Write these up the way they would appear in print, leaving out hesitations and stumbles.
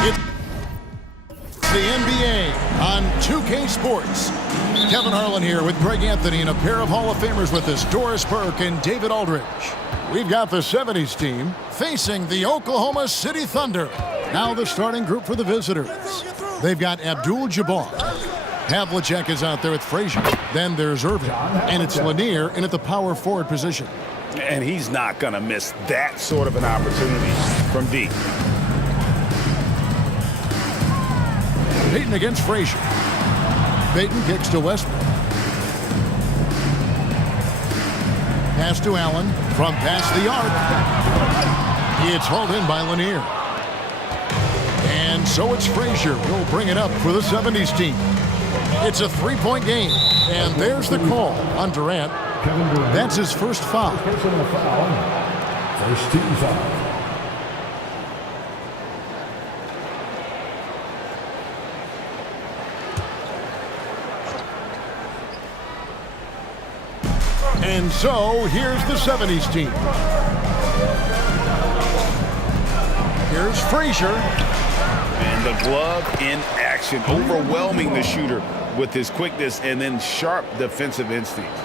It's the NBA on 2K Sports. Kevin Harlan here with Greg Anthony and a pair of Hall of Famers with us, Doris Burke and David Aldridge. We've got the 70's team facing the Oklahoma City Thunder. Now the starting group for the visitors. They've got Abdul-Jabbar. Havlicek is out there with Frazier. Then there's Irving. And it's Lanier in at the power forward position. And he's not going to miss that sort of an opportunity from deep. Payton against Frazier. Payton kicks to Westbrook. Pass to Allen from past the arc. It's hauled in by Lanier. And so it's Frazier who'll bring it up for the 70's team. It's a three-point game. And there's the call on Durant. That's his first foul. First team foul. And so, here's the 70's team. Here's Frazier. And the glove in action, overwhelming the shooter with his quickness and then sharp defensive instincts.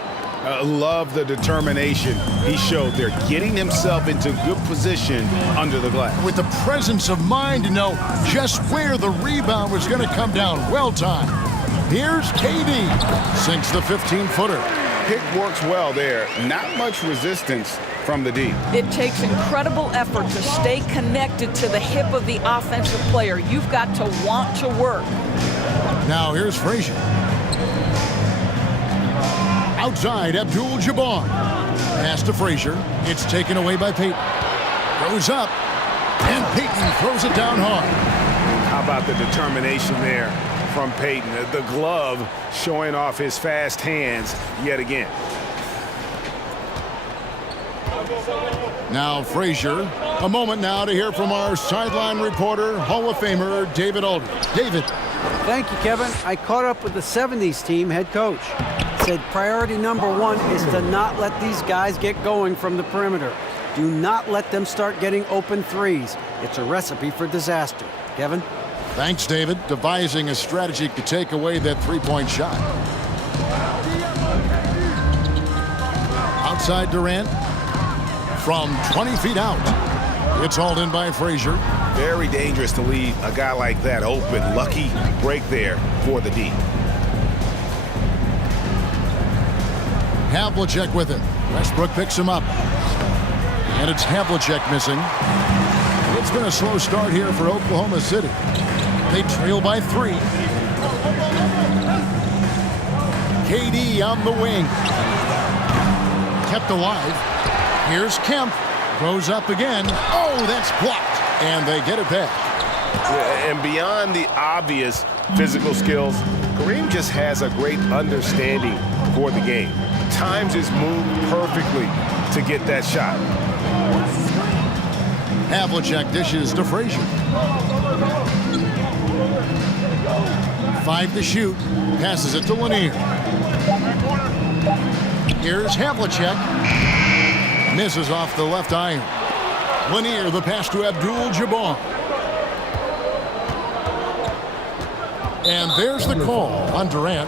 Love the determination he showed there, getting himself into good position under the glass. With the presence of mind to know just where the rebound was going to come down. Well timed. Here's KD. Sinks the 15-footer. Pick works well there. Not much resistance from the D. It takes incredible effort to stay connected to the hip of the offensive player. You've got to want to work. Now here's Frazier. Outside, Abdul-Jabbar. Pass to Frazier. It's taken away by Payton. Goes up. And Payton throws it down hard. How about the determination there from Payton? The glove showing off his fast hands yet again. Now Frazier. A moment now to hear from our sideline reporter, Hall of Famer David Aldridge. David. Thank you, Kevin. I caught up with the 70's team head coach. Said priority number one is to not let these guys get going from the perimeter. Do not let them start getting open threes. It's a recipe for disaster. Kevin? Thanks, David. Devising a strategy to take away that three-point shot. Outside Durant. From 20 feet out. It's hauled in by Frazier. Very dangerous to leave a guy like that open. Lucky break there for the D. Havlicek with it. Westbrook picks him up. And it's Havlicek missing. It's been a slow start here for Oklahoma City. They trail by 3. KD on the wing. Kept alive. Here's Kemp. Goes up again. Oh, that's blocked. And they get it back. Yeah, and beyond the obvious physical skills, Kareem just has a great understanding for the game. Times his move perfectly to get that shot. Havlicek dishes to Frazier. 5 to shoot. Passes it to Lanier. Here's Havlicek. Misses off the left iron. Lanier, the pass to Abdul-Jabbar. And there's the call on Durant.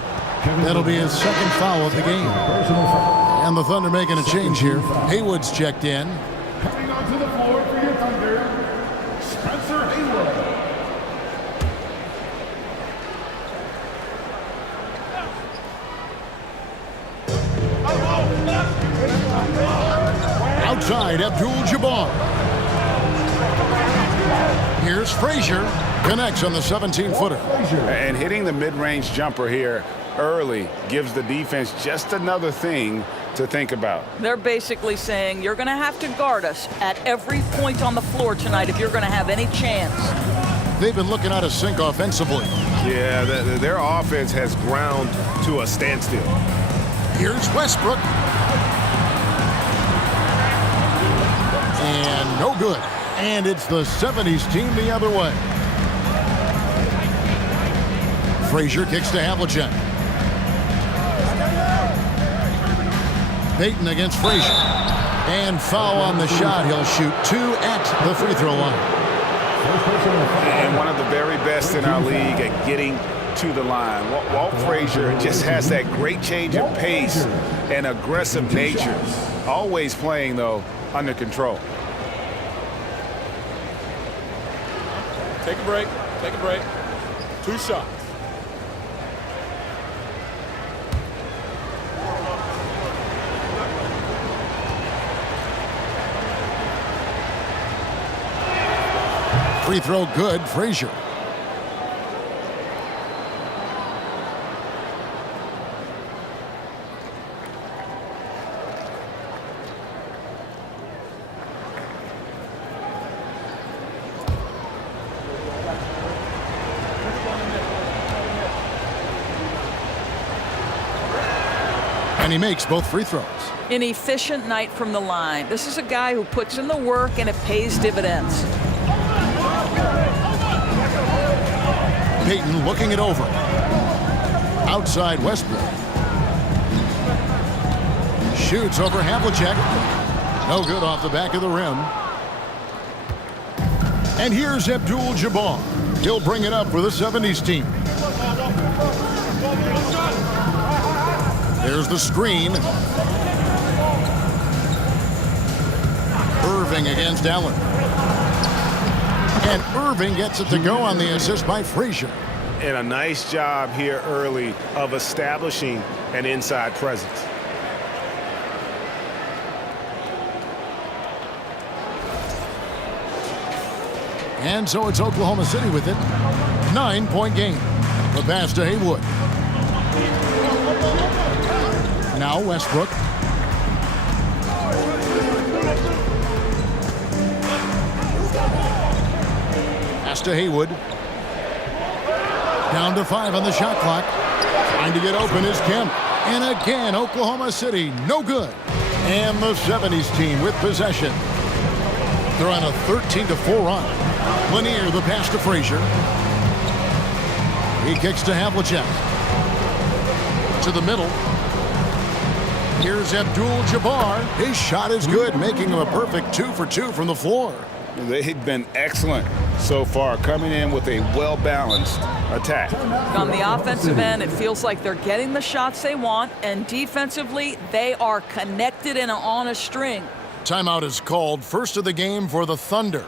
That'll be his second foul of the game. And the Thunder making a change here. Haywood's checked in. Coming onto the floor for your Thunder, Spencer Haywood. Outside, Abdul-Jabbar. Here's Frazier. Connects on the 17-footer. And hitting the mid-range jumper here early gives the defense just another thing to think about. They're basically saying you're going to have to guard us at every point on the floor tonight if you're going to have any chance. They've been looking out of sync offensively. Yeah, their offense has ground to a standstill. Here's Westbrook. And no good. And it's the 70's team the other way. Frazier kicks to Havlicek. Payton against Frazier. And foul on the shot. He'll shoot 2 at the free throw line. And one of the very best in our league at getting to the line. Walt Frazier just has that great change of pace and aggressive nature. Always playing, though, under control. Take a break. Take a break. 2 shots. Free throw good, Frazier. And he makes both free throws. An efficient night from the line. This is a guy who puts in the work and it pays dividends. Payton looking it over. Outside Westbrook. Shoots over Havlicek. No good off the back of the rim. And here's Abdul-Jabbar. He'll bring it up for the 70's team. There's the screen. Irving against Allen. And Irving gets it to go on the assist by Frazier. And a nice job here early of establishing an inside presence. And so it's Oklahoma City with it. 9-point game. The pass to Haywood. Now Westbrook. Pass to Haywood. Down to 5 on the shot clock. Trying to get open is Kemp. And again, Oklahoma City, no good. And the 70's team with possession. They're on a 13-4 run. Lanier, the pass to Frazier. He kicks to Havlicek. To the middle. Here's Abdul-Jabbar. His shot is good, making him a perfect 2 for 2 from the floor. They've been excellent so far, coming in with a well-balanced attack. On the offensive end, it feels like they're getting the shots they want, and defensively, they are connected and on a string. Timeout is called. First of the game for the Thunder.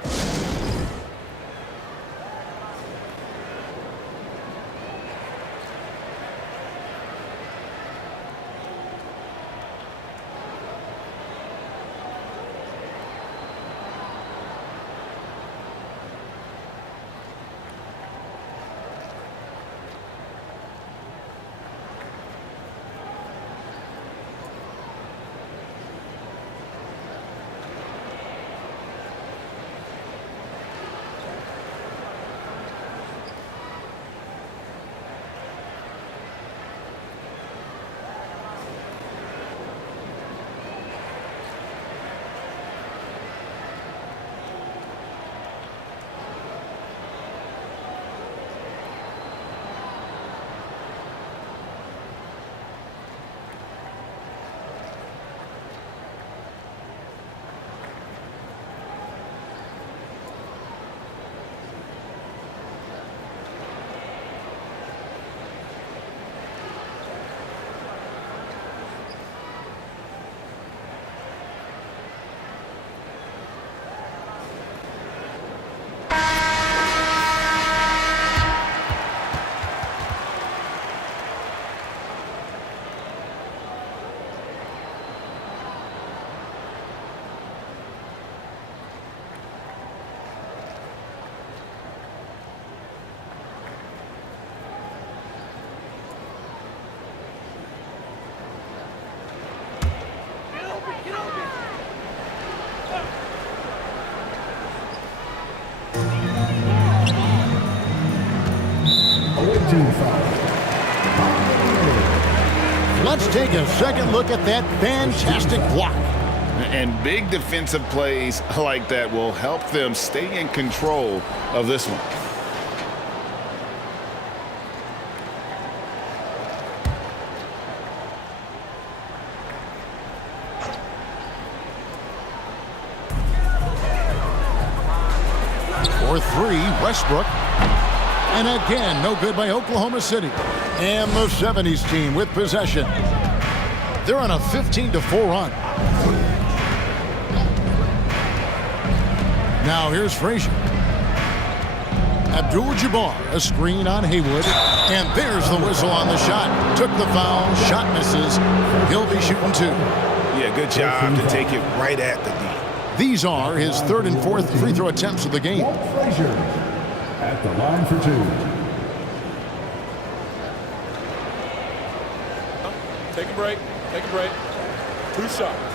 Let's take a second look at that fantastic block. And big defensive plays like that will help them stay in control of this one. three, Westbrook. And again, no good by Oklahoma City. And the 70's team with possession. They're on a 15-4 run. Now here's Frazier. Abdul-Jabbar, a screen on Haywood. And there's the whistle on the shot. Took the foul, shot misses. He'll be shooting two. Yeah, good job to take it right at the D. These are his third and fourth free throw attempts of the game. Frazier at the line for two. Take a break. Take a break. 2 shots.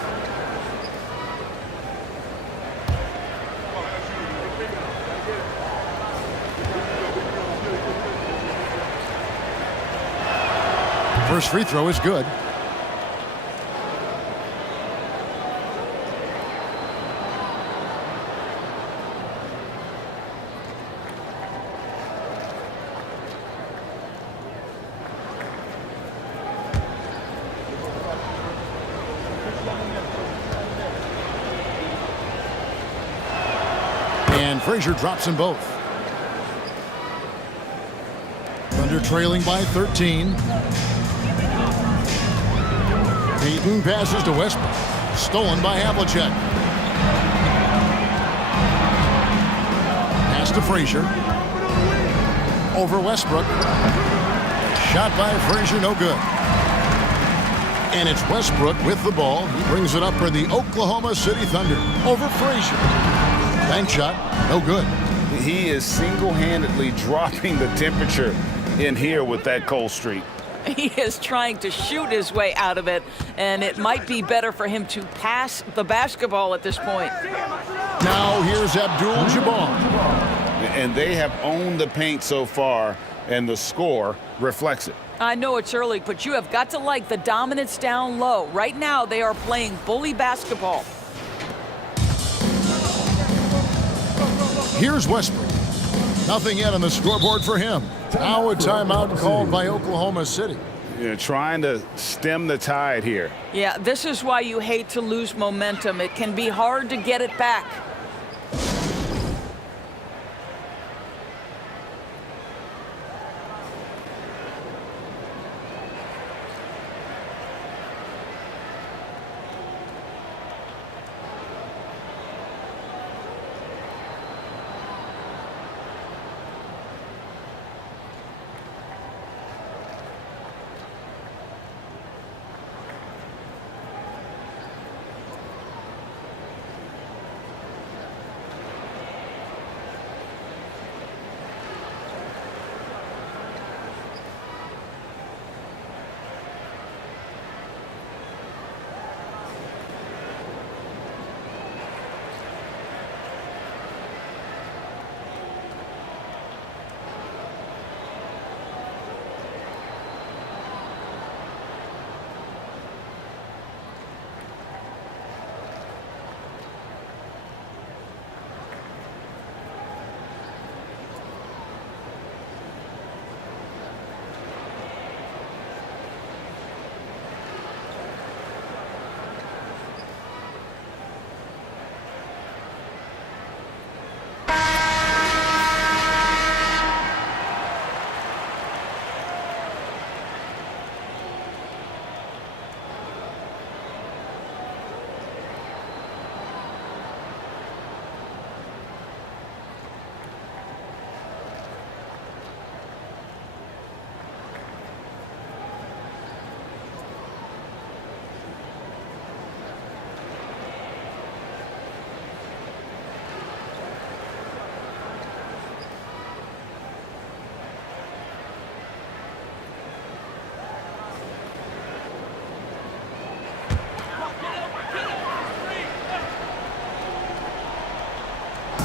First free throw is good. And Frazier drops them both. Thunder trailing by 13. Peyton passes to Westbrook. Stolen by Havlicek. Pass to Frazier. Over Westbrook. Shot by Frazier, no good. And it's Westbrook with the ball. He brings it up for the Oklahoma City Thunder. Over Frazier. Bank shot, no good. He is single-handedly dropping the temperature in here with that cold streak. He is trying to shoot his way out of it, and it might be better for him to pass the basketball at this point. Now here's Abdul-Jabbar. And they have owned the paint so far, and the score reflects it. I know it's early, but you have got to like the dominance down low. Right now, they are playing bully basketball. Here's Westbrook. Nothing yet on the scoreboard for him. Now a timeout called by Oklahoma City. You're trying to stem the tide here. Yeah, this is why you hate to lose momentum. It can be hard to get it back.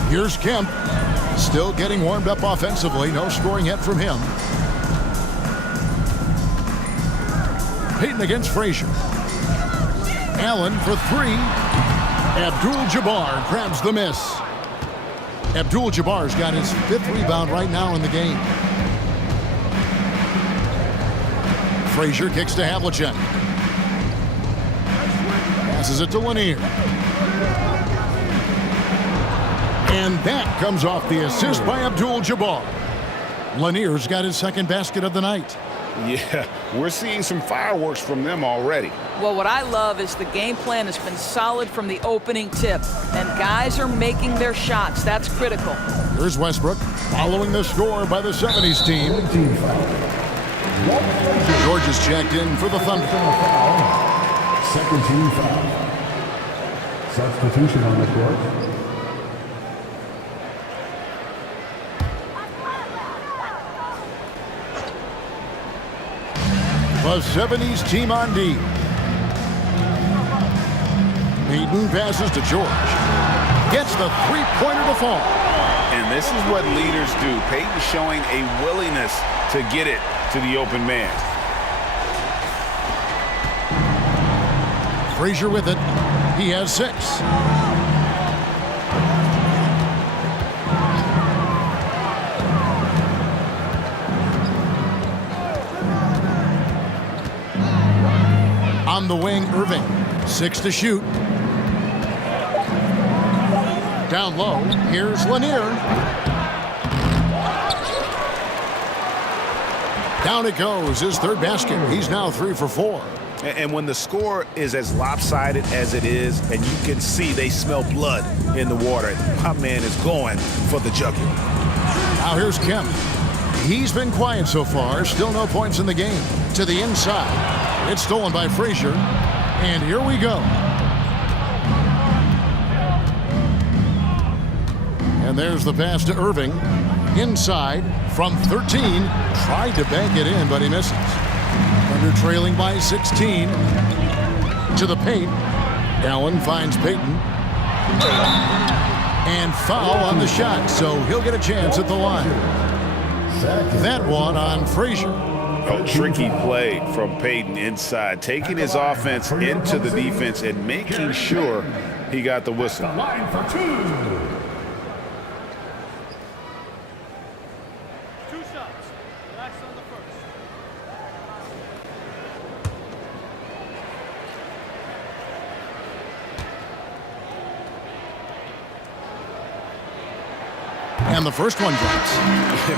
Here's Kemp. Still getting warmed up offensively. No scoring yet from him. Peyton against Frazier. Allen for three. Abdul-Jabbar grabs the miss. Abdul-Jabbar's got his 5th rebound right now in the game. Frazier kicks to Havlicek. Passes it to Lanier. And that comes off the assist by Abdul-Jabbar. Lanier's got his second basket of the night. Yeah, we're seeing some fireworks from them already. Well, what I love is the game plan has been solid from the opening tip, and guys are making their shots. That's critical. Here's Westbrook following the score by the 70's team. George is checked in for the Thunder. Second team foul. Substitution on the court. The 70's team on D. Payton passes to George. Gets the three-pointer to fall. And this is what leaders do. Payton showing a willingness to get it to the open man. Frazier with it. He has 6. On the wing, Irving. 6 to shoot. Down low, here's Lanier. Down it goes, his third basket. He's now 3 for 4. And when the score is as lopsided as it is, and you can see they smell blood in the water, my man is going for the jugular. Now here's Kemp. He's been quiet so far. Still no points in the game. To the inside. It's stolen by Frazier. And here we go. And there's the pass to Irving. Inside from 13. Tried to bank it in, but he misses. Thunder trailing by 16. To the paint. Allen finds Payton. And foul on the shot, so he'll get a chance at the line. That one on Frazier. A tricky play from Payton inside, taking his offense into the defense and making sure he got the whistle. Line for 2. 2 shots. Relax on the first. And the first one drops.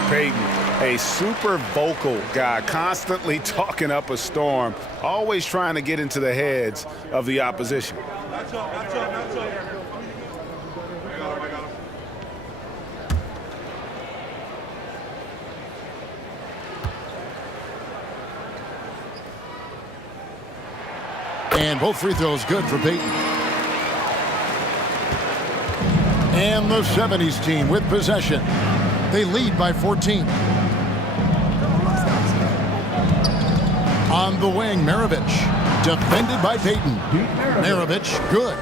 Payton, a super vocal guy, constantly talking up a storm, always trying to get into the heads of the opposition. And both free throws good for Payton. And the 70's team with possession. They lead by 14. On the wing, Maravich. Defended by Payton. Maravich, good.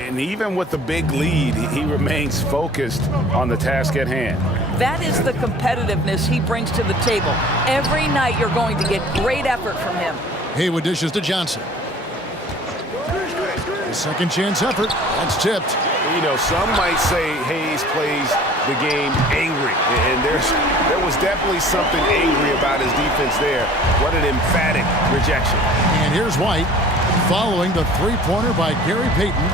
And even with the big lead, he remains focused on the task at hand. That is the competitiveness he brings to the table. Every night you're going to get great effort from him. Haywood dishes to Johnson. The second chance effort. That's tipped. You know, some might say Hayes plays the game angry, and there was definitely something angry about his defense there. What an emphatic rejection. And here's White following the three-pointer by Gary Payton.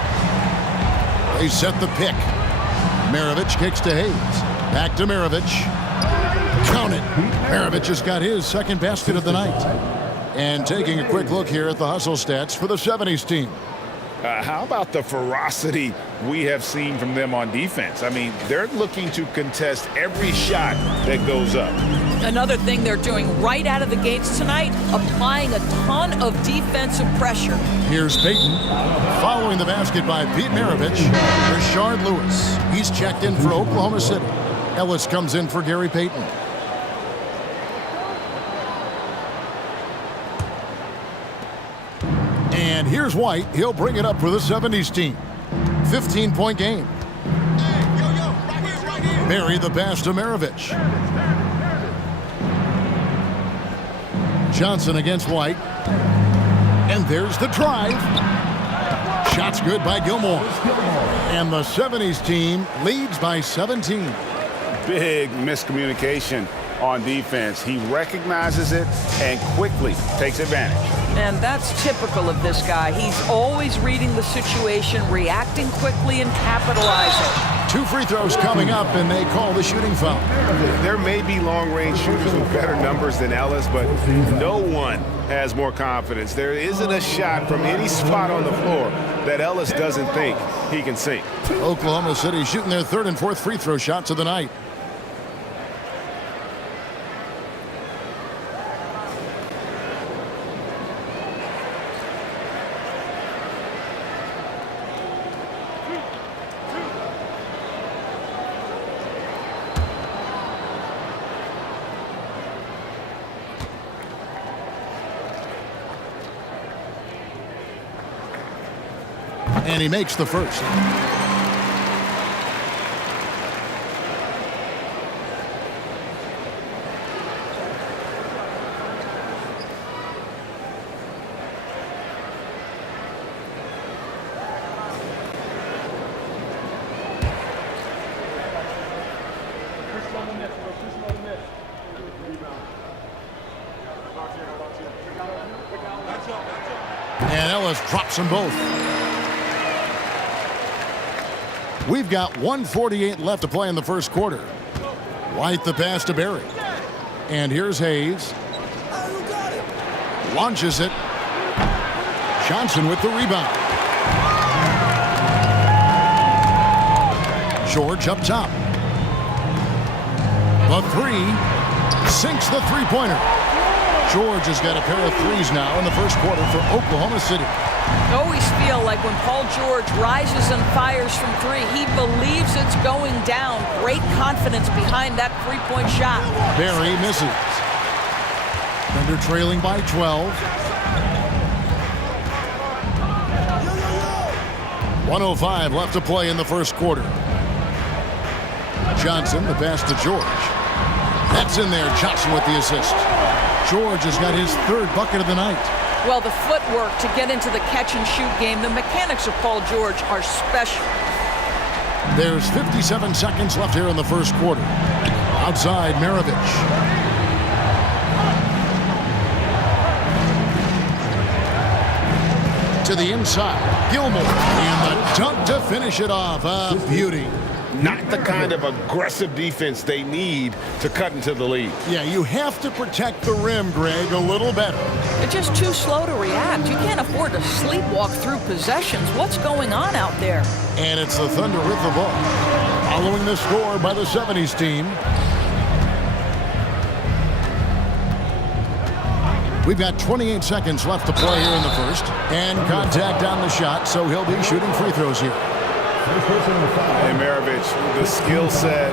They set the pick. Maravich kicks to Hayes. Back to Maravich. Count it. Maravich has got his second basket of the night. And taking a quick look here at the hustle stats for the 70's team. How about the ferocity we have seen from them on defense? I mean, they're looking to contest every shot that goes up. Another thing they're doing right out of the gates tonight, applying a ton of defensive pressure. Here's Payton. Following the basket by Pete Maravich. Rashard Lewis. He's checked in for Oklahoma City. Ellis comes in for Gary Payton. And here's White. He'll bring it up for the 70's team. 15-point game. Barry the pass to Maravich. Johnson against White. And there's the drive. Shot's good by Gilmore. And the 70's team leads by 17. Big miscommunication on defense. He recognizes it and quickly takes advantage. And that's typical of this guy. He's always reading the situation, reacting quickly, and capitalizing. 2 free throws coming up, and they call the shooting foul. There may be long-range shooters with better numbers than Ellis, but no one has more confidence. There isn't a shot from any spot on the floor that Ellis doesn't think he can sink. Oklahoma City shooting their 3rd and 4th free throw shots of the night. And he makes the first. And Ellis drops them both. We've got 1:48 left to play in the first quarter. White the pass to Berry. And here's Hayes. Launches it. Johnson with the rebound. George up top. The 3. Sinks the three-pointer. George has got a pair of threes now in the first quarter for Oklahoma City. I always feel like when Paul George rises and fires from 3, he believes it's going down. Great confidence behind that three-point shot. Berry misses. Thunder trailing by 12. 1:05 left to play in the first quarter. Johnson, the pass to George. That's in there. Johnson with the assist. George has got his 3rd bucket of the night. Well, the footwork to get into the catch-and-shoot game, the mechanics of Paul George are special. There's 57 seconds left here in the first quarter. Outside, Maravich. To the inside, Gilmore. And the dunk to finish it off. A beauty. Not the kind of aggressive defense they need to cut into the lead. Yeah, you have to protect the rim, Greg, a little better. They're just too slow to react. You can't afford to sleepwalk through possessions. What's going on out there? And it's the Thunder with the ball. Following the score by the 70's team. We've got 28 seconds left to play here in the first. And contact on the shot, so he'll be shooting free throws here. And Maravich, the skill set,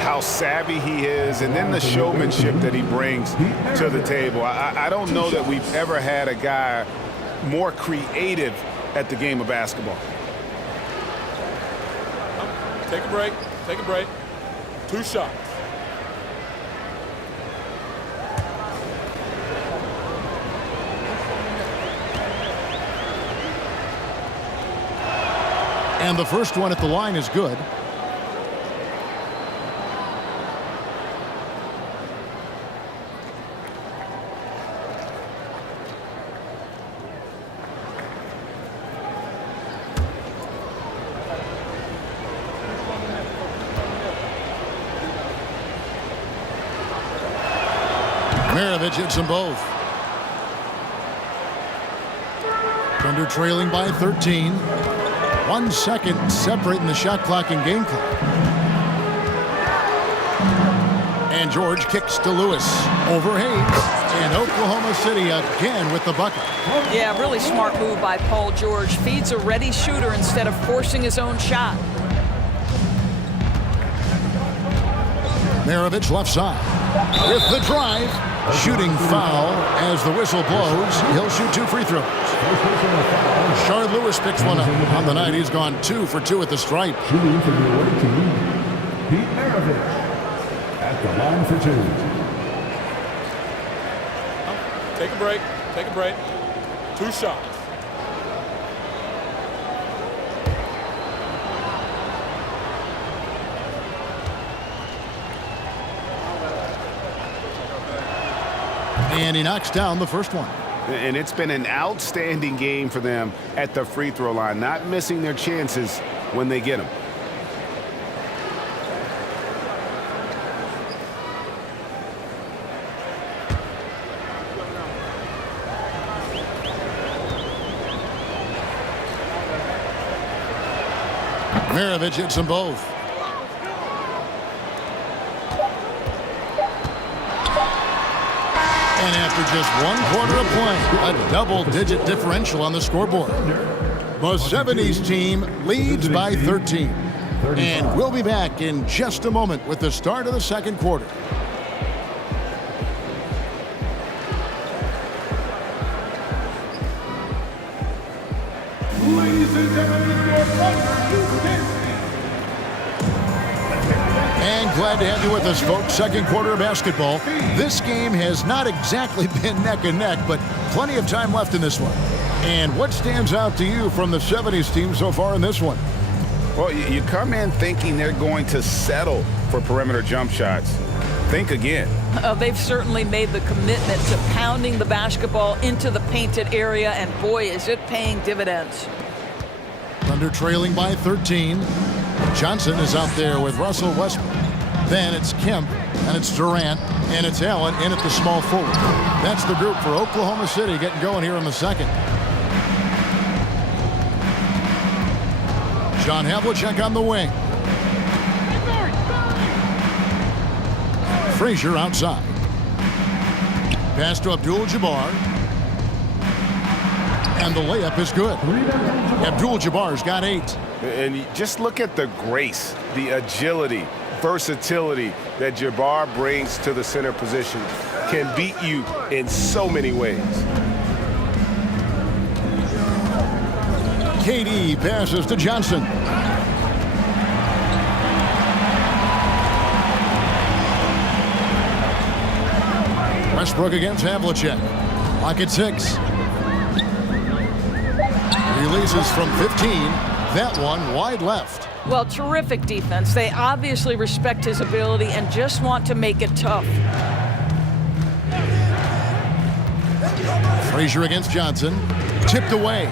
how savvy he is, and then the showmanship that he brings to the table. I don't know that we've ever had a guy more creative at the game of basketball. Take a break. Take a break. 2 shots. And the first one at the line is good. Maravich hits them both. Thunder trailing by 13. 1 second separating the shot clock and game clock. And George kicks to Lewis. Over Hayes. And Oklahoma City again with the bucket. Yeah, really smart move by Paul George. Feeds a ready shooter instead of forcing his own shot. Maravich left side. With the drive. Shooting foul as the whistle blows. He'll shoot 2 free throws. Shard Lewis picks one up. On the night, he's gone 2 for 2 at the stripe. Shooting for the away team, Pete Maravich at the line for 2. Take a break. Take a break. 2 shots. And he knocks down the first one. And it's been an outstanding game for them at the free throw line, not missing their chances when they get them. Maravich hits them both. And after just 1 quarter of play, a double-digit differential on the scoreboard. The 70's team leads by 13. And we'll be back in just a moment with the start of the second quarter. Ladies and gentlemen, your partner, And glad to have you with us, folks. Second quarter of basketball. This game has not exactly been neck and neck, but plenty of time left in this one. And what stands out to you from the 70's team so far in this one? Well, you come in thinking they're going to settle for perimeter jump shots. Think again. They've certainly made the commitment to pounding the basketball into the painted area, and boy, is it paying dividends. Thunder trailing by 13. Johnson is out there with Russell Westbrook. Then it's Kemp, and it's Durant, and it's Allen in at the small forward. That's the group for Oklahoma City getting going here in the second. John Havlicek on the wing. Frazier outside. Pass to Abdul-Jabbar. And the layup is good. Abdul-Jabbar's got 8. And you just look at the grace, the agility, versatility that Jabbar brings to the center position. Can beat you in so many ways. KD passes to Johnson. Westbrook against Havlicek. Lock at 6. Releases from 15. That one wide left. Well, terrific defense. They obviously respect his ability and just want to make it tough. Frazier against Johnson. Tipped away.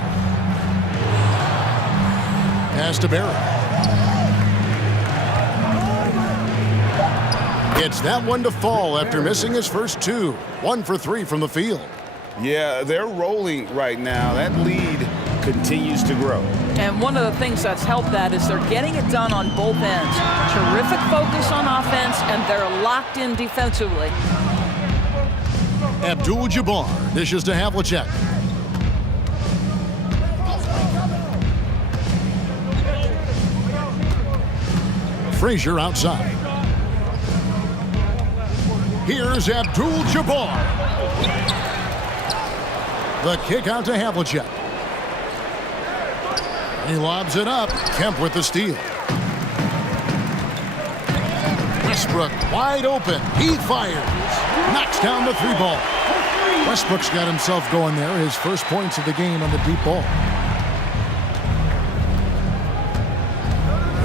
Pass to Barrett. It's that one to fall after missing his first 2. 1 for 3 from the field. Yeah, they're rolling right now. That lead continues to grow. And one of the things that's helped that is they're getting it done on both ends. Terrific focus on offense, and they're locked in defensively. Abdul-Jabbar dishes to Havlicek. Frazier outside. Here's Abdul-Jabbar. The kick out to Havlicek. He lobs it up. Kemp with the steal. Westbrook wide open. He fires. Knocks down the 3 ball. Westbrook's got himself going there. His first points of the game on the deep ball.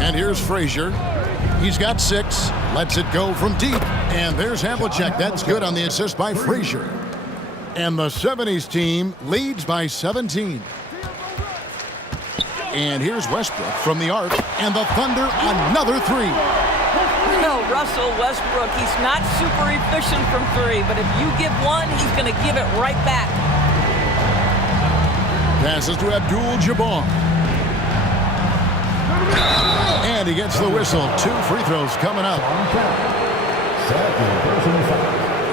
And here's Frazier. He's got 6. Lets it go from deep. And there's Havlicek. That's good on the assist by Frazier. And the 70's team leads by 17. And here's Westbrook from the arc. And the Thunder another 3. No, Russell Westbrook, he's not super efficient from 3, but if you give one, he's going to give it right back. Passes to Abdul-Jabbar. And he gets the whistle. 2 free throws coming up.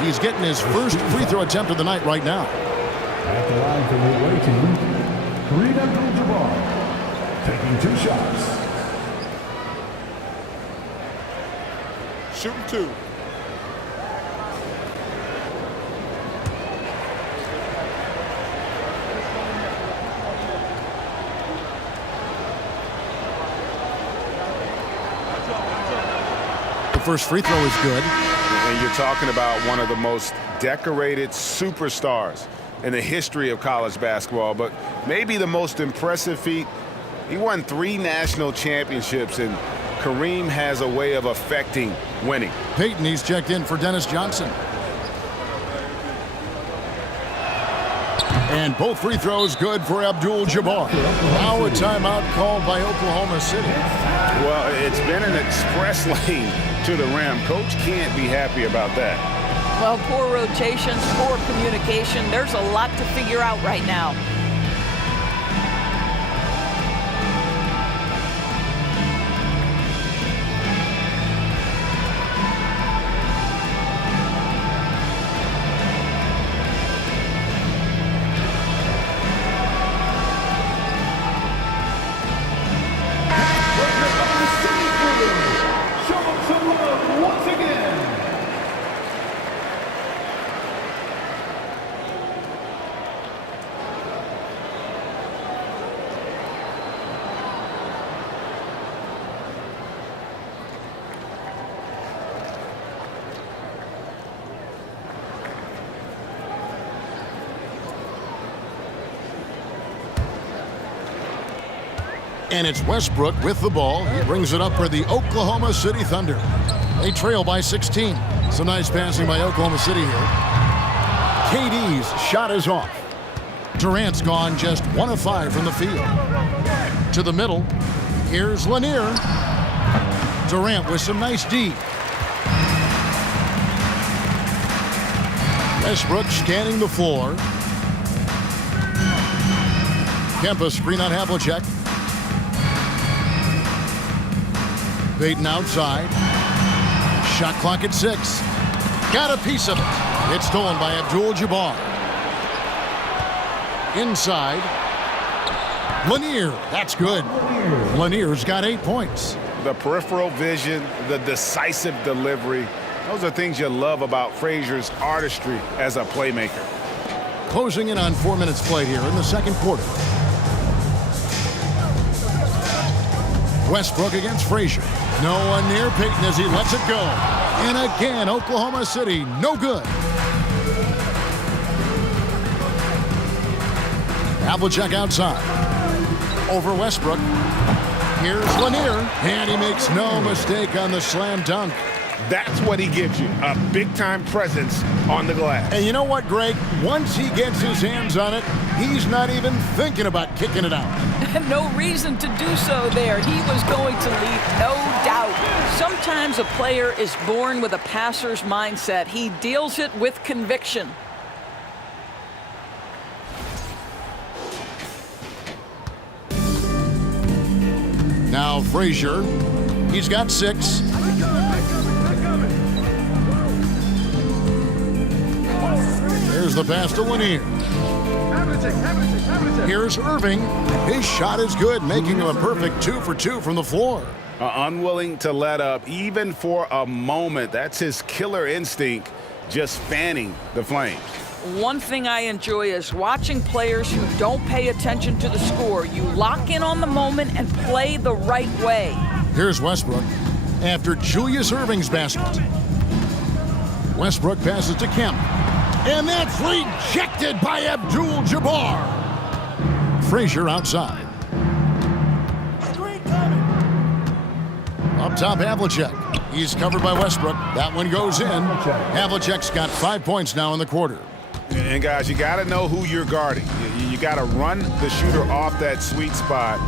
He's getting his first free throw attempt of the night right now. At the line for the away team, Kareem Abdul-Jabbar, taking 2 shots. Shooting 2. The first free throw is good. And you're talking about one of the most decorated superstars in the history of college basketball, but maybe the most impressive feat. He won 3 national championships, and Kareem has a way of affecting winning. Peyton, he's checked in for Dennis Johnson. And both free throws good for Abdul-Jabbar. Now a timeout called by Oklahoma City. Well, it's been an express lane to the rim. Coach can't be happy about that. Well, poor rotations, poor communication. There's a lot to figure out right now. And it's Westbrook with the ball. He brings it up for the Oklahoma City Thunder. They trail by 16. Some nice passing by Oklahoma City here. KD's shot is off. Durant's gone just 1 of 5 from the field. To the middle. Here's Lanier. Durant with some nice D. Westbrook scanning the floor. Kempa screen on Havlicek. Baden outside. Shot clock at 6. Got a piece of it. It's stolen by Abdul-Jabbar. Inside. Lanier. That's good. Lanier's got 8 points. The peripheral vision, the decisive delivery. Those are things you love about Frazier's artistry as a playmaker. Closing in on 4 minutes played here in the second quarter. Westbrook against Frazier. No one near Payton as he lets it go. And again, Oklahoma City, no good. Havlicek outside. Over Westbrook. Here's Lanier. And he makes no mistake on the slam dunk. That's what he gives you, a big-time presence on the glass. And you know what, Greg? Once he gets his hands on it, he's not even thinking about kicking it out. No reason to do so there. He was going to leave, no doubt. Sometimes a player is born with a passer's mindset. He deals it with conviction. Now Frazier, he's got 6. Here's the pass to Lanier. Here's Irving. His shot is good, making him a perfect 2 for 2 from the floor. Unwilling to let up, even for a moment. That's his killer instinct, just fanning the flames. One thing I enjoy is watching players who don't pay attention to the score. You lock in on the moment and play the right way. Here's Westbrook after Julius Irving's basket. Westbrook passes to Kemp. And that's rejected by Abdul-Jabbar. Frazier outside. Up top, Havlicek. He's covered by Westbrook. That one goes in. Havlicek's got 5 points now in the quarter. And guys, you got to know who you're guarding. You got to run the shooter off that sweet spot.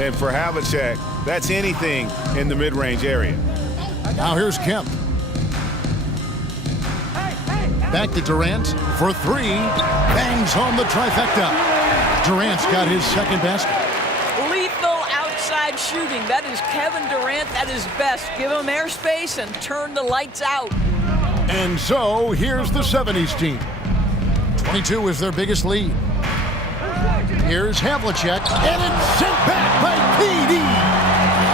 And for Havlicek, that's anything in the mid-range area. Now here's Kemp. Back to Durant for 3. Bangs home the trifecta. Durant's got his second basket. Lethal outside shooting. That is Kevin Durant at his best. Give him airspace and turn the lights out. And so here's the 70's team. 22 is their biggest lead. Here's Havlicek, and it's sent back by KD.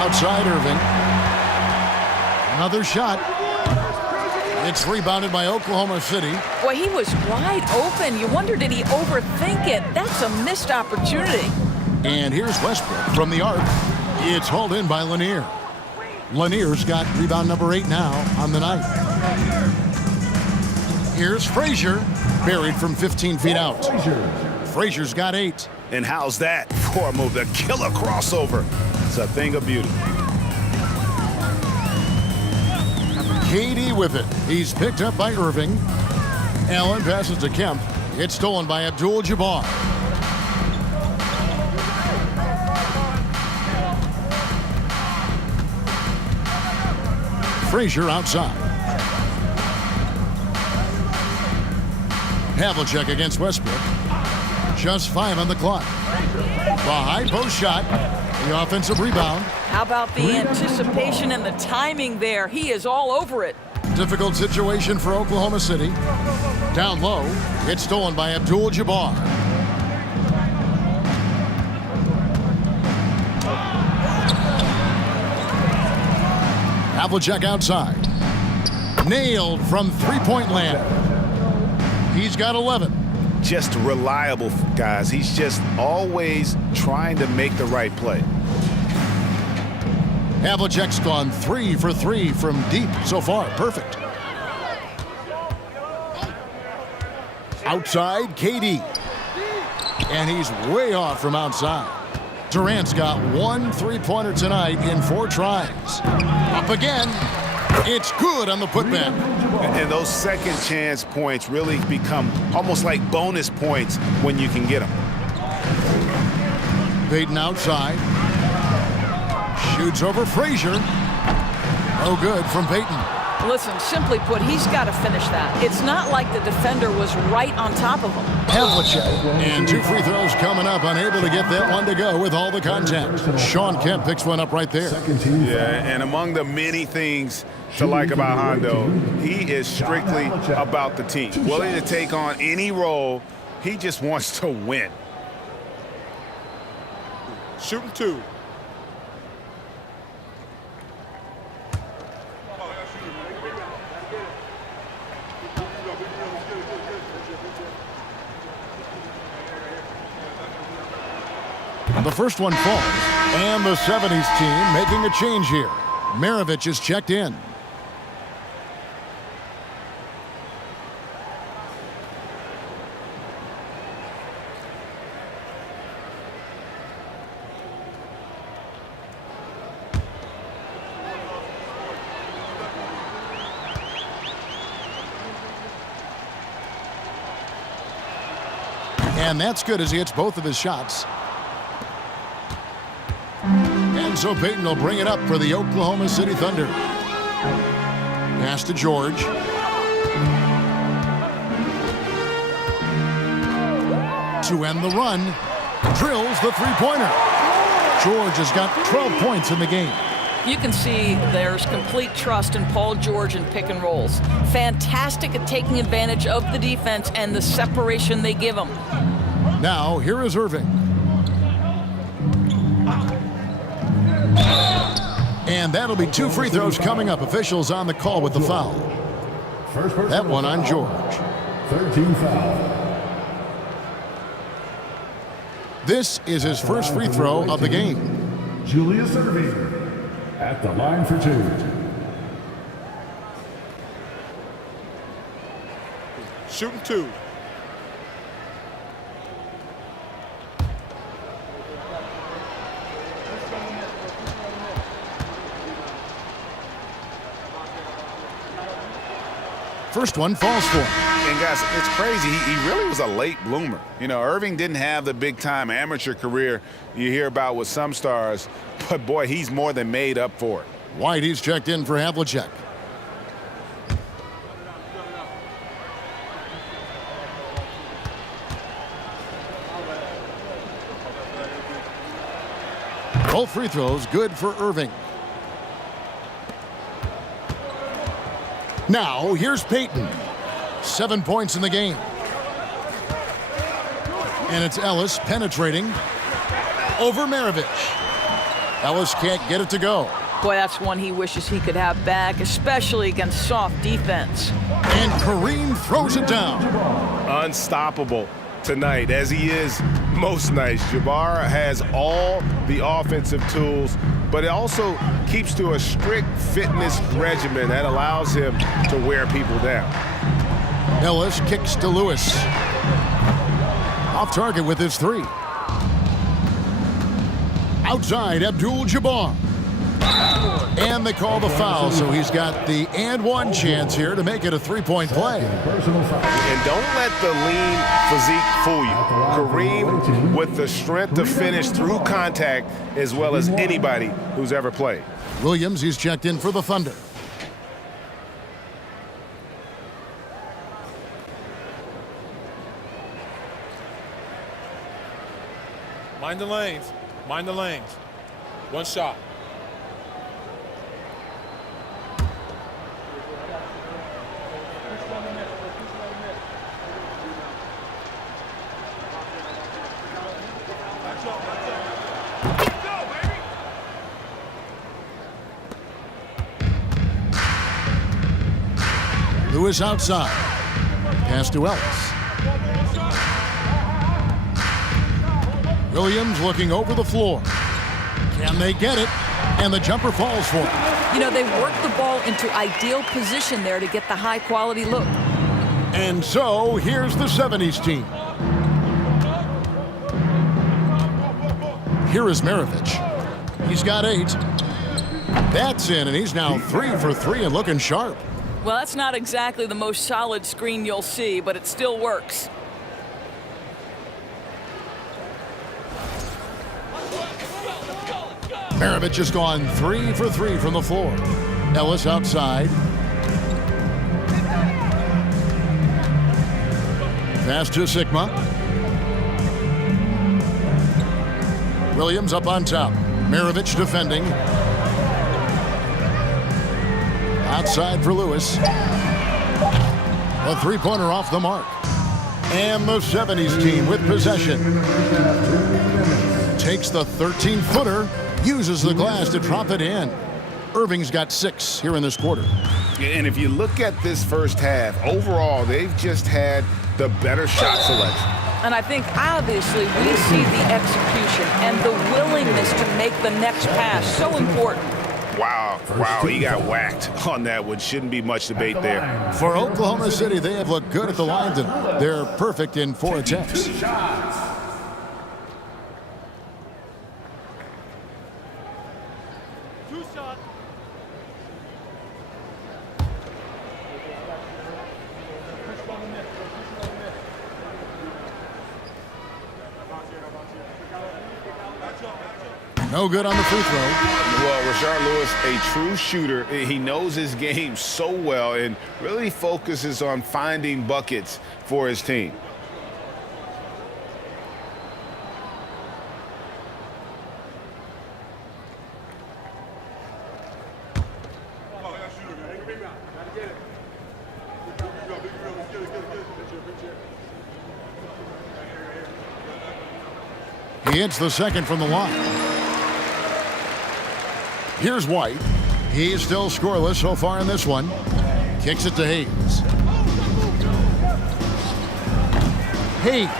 Outside Irving. Another shot. It's rebounded by Oklahoma City. Boy, he was wide open. You wonder, did he overthink it? That's a missed opportunity. And here's Westbrook from the arc. It's hauled in by Lanier. Lanier's got rebound number 8 now on the night. Here's Frazier, buried from 15 feet out. Frazier's got 8. And how's that for a move? The killer crossover. It's a thing of beauty. KD with it. He's picked up by Irving. Allen passes to Kemp. It's stolen by Abdul-Jabbar. Frazier outside. Havlicek against Westbrook. Just 5 on the clock. The high post shot. The offensive rebound. How about the anticipation and the timing there? He is all over it. Difficult situation for Oklahoma City. Down low. It's stolen by Abdul-Jabbar. Havlicek outside. Nailed from three-point land. He's got 11. Just reliable, guys. He's just always trying to make the right play. Havlicek's gone 3 for 3 from deep so far. Perfect. Outside, KD. And he's way off from outside. Durant's got 1 3-pointer tonight in 4 tries. Up again. It's good on the putback. And those second chance points really become almost like bonus points when you can get them. Payton outside. Shoots over Frazier. No good from Payton. Listen, simply put, he's got to finish that. It's not like the defender was right on top of him. Havlicek. And 2 free throws coming up. Unable to get that one to go with all the contact. Sean Kemp picks one up right there. Yeah, and among the many things to like about Hondo, he is strictly about the team. Willing to take on any role. He just wants to win. Shooting 2. The first one falls. And the 70's team making a change here. Maravich is checked in. And that's good as he hits both of his shots. And so Payton will bring it up for the Oklahoma City Thunder. Pass to George. To end the run. Drills the three-pointer. George has got 12 points in the game. You can see there's complete trust in Paul George in pick and rolls. Fantastic at taking advantage of the defense and the separation they give him. Now, here is Irving. And that'll be 2 free throws coming up. Officials on the call with the foul. That one on George. 13 foul. This is his first free throw of the game. Julius Irving at the line for 2. Shooting 2. First one falls for him. And guys, it's crazy. He really was a late bloomer. You know, Irving didn't have the big-time amateur career you hear about with some stars, but boy, he's more than made up for it. White, he's checked in for Havlicek. Both free throws good for Irving. Now, here's Payton. 7 points in the game. And it's Ellis penetrating over Maravich. Ellis can't get it to go. Boy, that's one he wishes he could have back, especially against soft defense. And Kareem throws it down. Unstoppable tonight, as he is most nights. Jabbar has all the offensive tools, but it also keeps to a strict fitness regimen that allows him to wear people down. Ellis kicks to Lewis. Off target with his 3. Outside, Abdul-Jabbar. And they call the foul, so he's got the and one chance here to make it a three-point play. And don't let the lean physique fool you. Kareem with the strength to finish through contact as well as anybody who's ever played. Williams, he's checked in for the Thunder. Mind the lanes. Mind the lanes. One shot. Lewis outside. Pass to Ellis. Williams looking over the floor. Can they get it? And the jumper falls for him. You know, they worked the ball into ideal position there to get the high-quality look. And so, here's the 70's team. Here is Maravich. He's got 8. That's in, and he's now 3 for 3 and looking sharp. Well, that's not exactly the most solid screen you'll see, but it still works. Maravich has gone 3 for 3 from the floor. Ellis outside. Pass to Sigma. Williams up on top. Maravich defending. Outside for Lewis. A three-pointer off the mark. And the 70's team with possession. Takes the 13-footer. Uses the glass to drop it in. Irving's got 6 here in this quarter. And if you look at this first half, overall, they've just had the better shot selection. And I think, obviously, we see the execution and the willingness to make the next pass so important. Wow, he got whacked on that one. Shouldn't be much debate there. For Oklahoma City, they have looked good at the line tonight. They're perfect in 4 attempts. No good on the free throw. Well, Rashard Lewis, a true shooter. He knows his game so well and really focuses on finding buckets for his team. He hits the second from the line. Here's White. He's still scoreless so far in this one. Kicks it to Hayes. Hayes.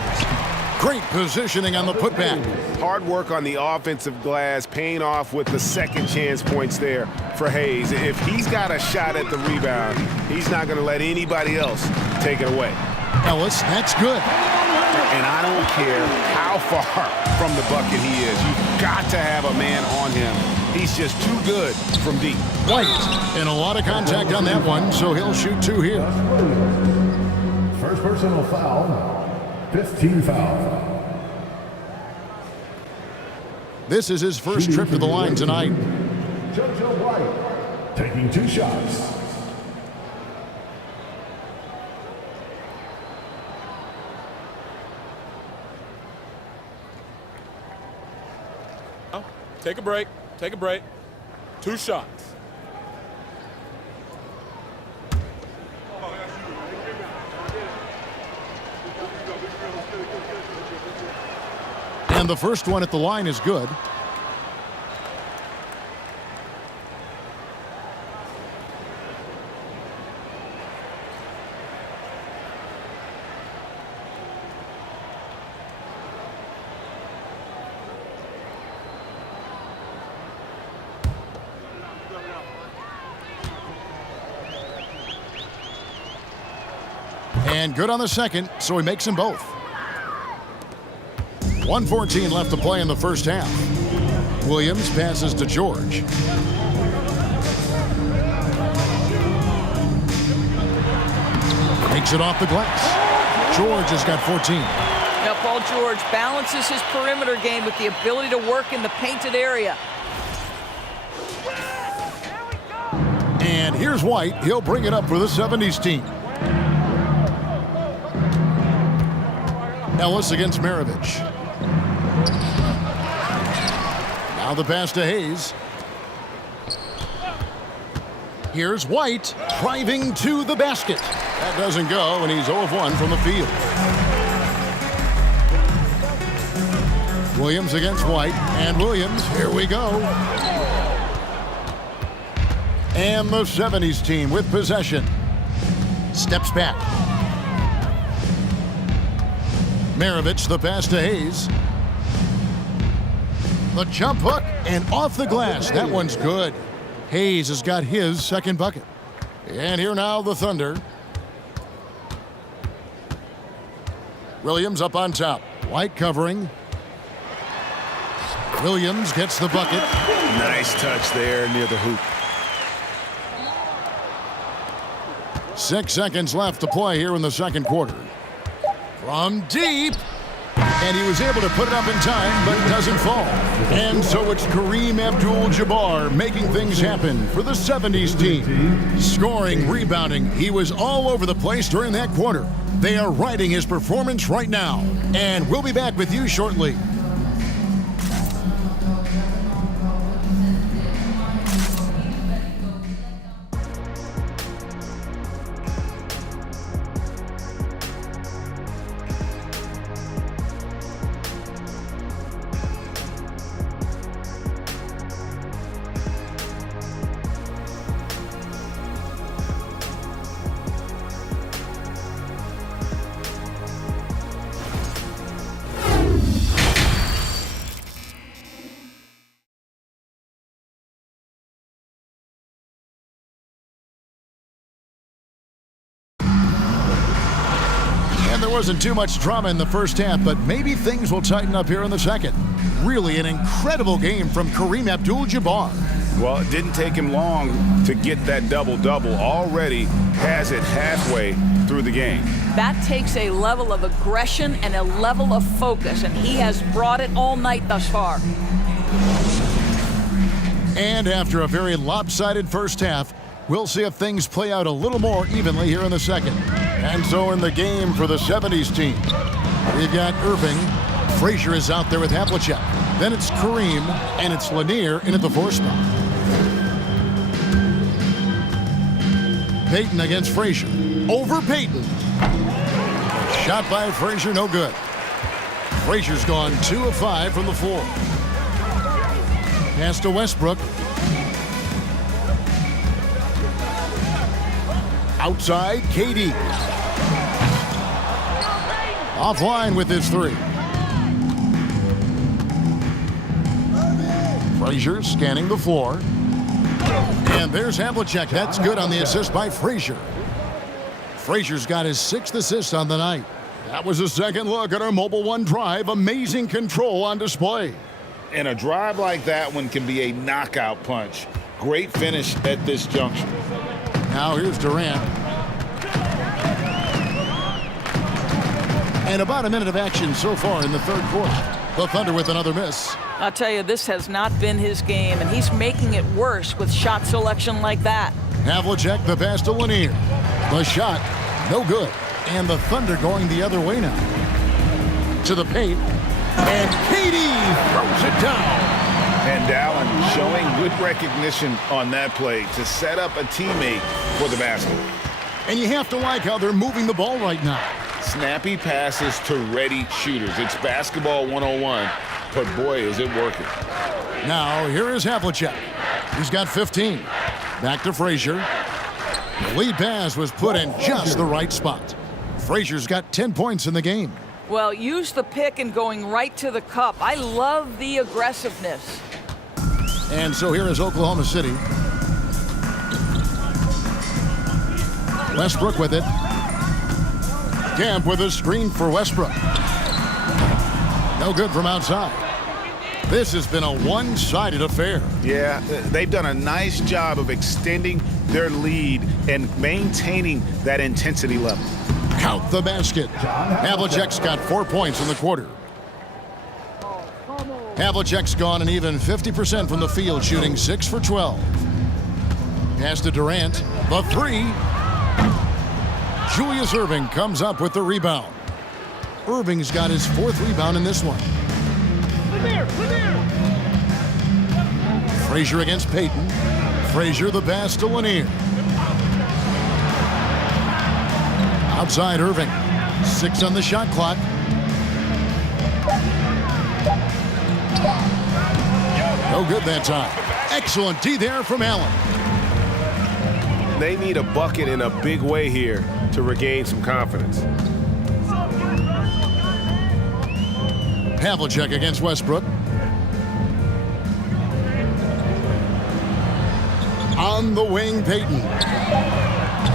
Great positioning on the putback. Hard work on the offensive glass, paying off with the second chance points there for Hayes. If he's got a shot at the rebound, he's not going to let anybody else take it away. Ellis, that's good. And I don't care how far from the bucket he is. You've got to have a man on him. He's just too good from deep. White, and a lot of contact on that one, so he'll shoot 2 here. First personal foul, 15 foul. This is his first trip to the line tonight. JoJo White taking 2 shots. Take a break. Take a break. 2 shots. And the first one at the line is good. And good on the second, so he makes them both. 1:14 left to play in the first half. Williams passes to George. Takes it off the glass. George has got 14. Now, Paul George balances his perimeter game with the ability to work in the painted area. And here's White. He'll bring it up for the 70's team. Ellis against Maravich. Now the pass to Hayes. Here's White driving to the basket. That doesn't go, and he's 0 of 1 from the field. Williams against White, and Williams, here we go. And the 70's team with possession. Steps back. Maravich, the pass to Hayes. The jump hook, and off the glass. That one's good. Hayes has got his second bucket. And here now the Thunder. Williams up on top. White covering. Williams gets the bucket. Nice touch there near the hoop. 6 seconds left to play here in the second quarter. From deep. And he was able to put it up in time, but it doesn't fall. And so it's Kareem Abdul-Jabbar making things happen for the 70's team. Scoring, rebounding, he was all over the place during that quarter. They are riding his performance right now. And we'll be back with you shortly. There wasn't too much drama in the first half, but maybe things will tighten up here in the second. Really an incredible game from Kareem Abdul-Jabbar. Well, it didn't take him long to get that double-double. Already has it halfway through the game. That takes a level of aggression and a level of focus, and he has brought it all night thus far. And after a very lopsided first half, we'll see if things play out a little more evenly here in the second. And so in the game for the 70's team, we've got Irving. Frazier is out there with Havlicek. Then it's Kareem, and it's Lanier in at the 4 spot. Payton against Frazier. Over Payton. Shot by Frazier, no good. Frazier's gone 2 of 5 from the floor. Pass to Westbrook. Outside, KD. Offline with his 3. Frazier scanning the floor. And there's Havlicek. That's good on the assist by Frazier. Frazier's got his 6th assist on the night. That was a second look at our Mobile One drive. Amazing control on display. And a drive like that one can be a knockout punch. Great finish at this juncture. Now here's Durant. And about a minute of action so far in the third quarter. The Thunder with another miss. I'll tell you, this has not been his game, and he's making it worse with shot selection like that. Havlicek, the pass to Lanier. The shot, no good. And the Thunder going the other way now. To the paint. And KD throws it down. And Allen showing good recognition on that play to set up a teammate for the basket. And you have to like how they're moving the ball right now. Snappy passes to ready shooters. It's basketball 101, but boy, is it working. Now, here is Havlicek. He's got 15. Back to Frazier. The lead pass was put in just the right spot. Frazier's got 10 points in the game. Well, use the pick and going right to the cup. I love the aggressiveness. And so here is Oklahoma City. Westbrook with it. Camp with a screen for Westbrook. No good from outside. This has been a one-sided affair. Yeah, they've done a nice job of extending their lead and maintaining that intensity level. count the basket. Havlicek's got 4 points in the quarter. Havlicek's gone an even 50% from the field, shooting 6 for 12. Pass to Durant. The three. Julius Erving comes up with the rebound. Irving's got his 4th rebound in this one. Frazier against Payton. Frazier the pass to Lanier. Outside Irving. 6 on the shot clock. No good that time. Excellent D there from Allen. They need a bucket in a big way here to regain some confidence. Havlicek against Westbrook. On the wing, Payton.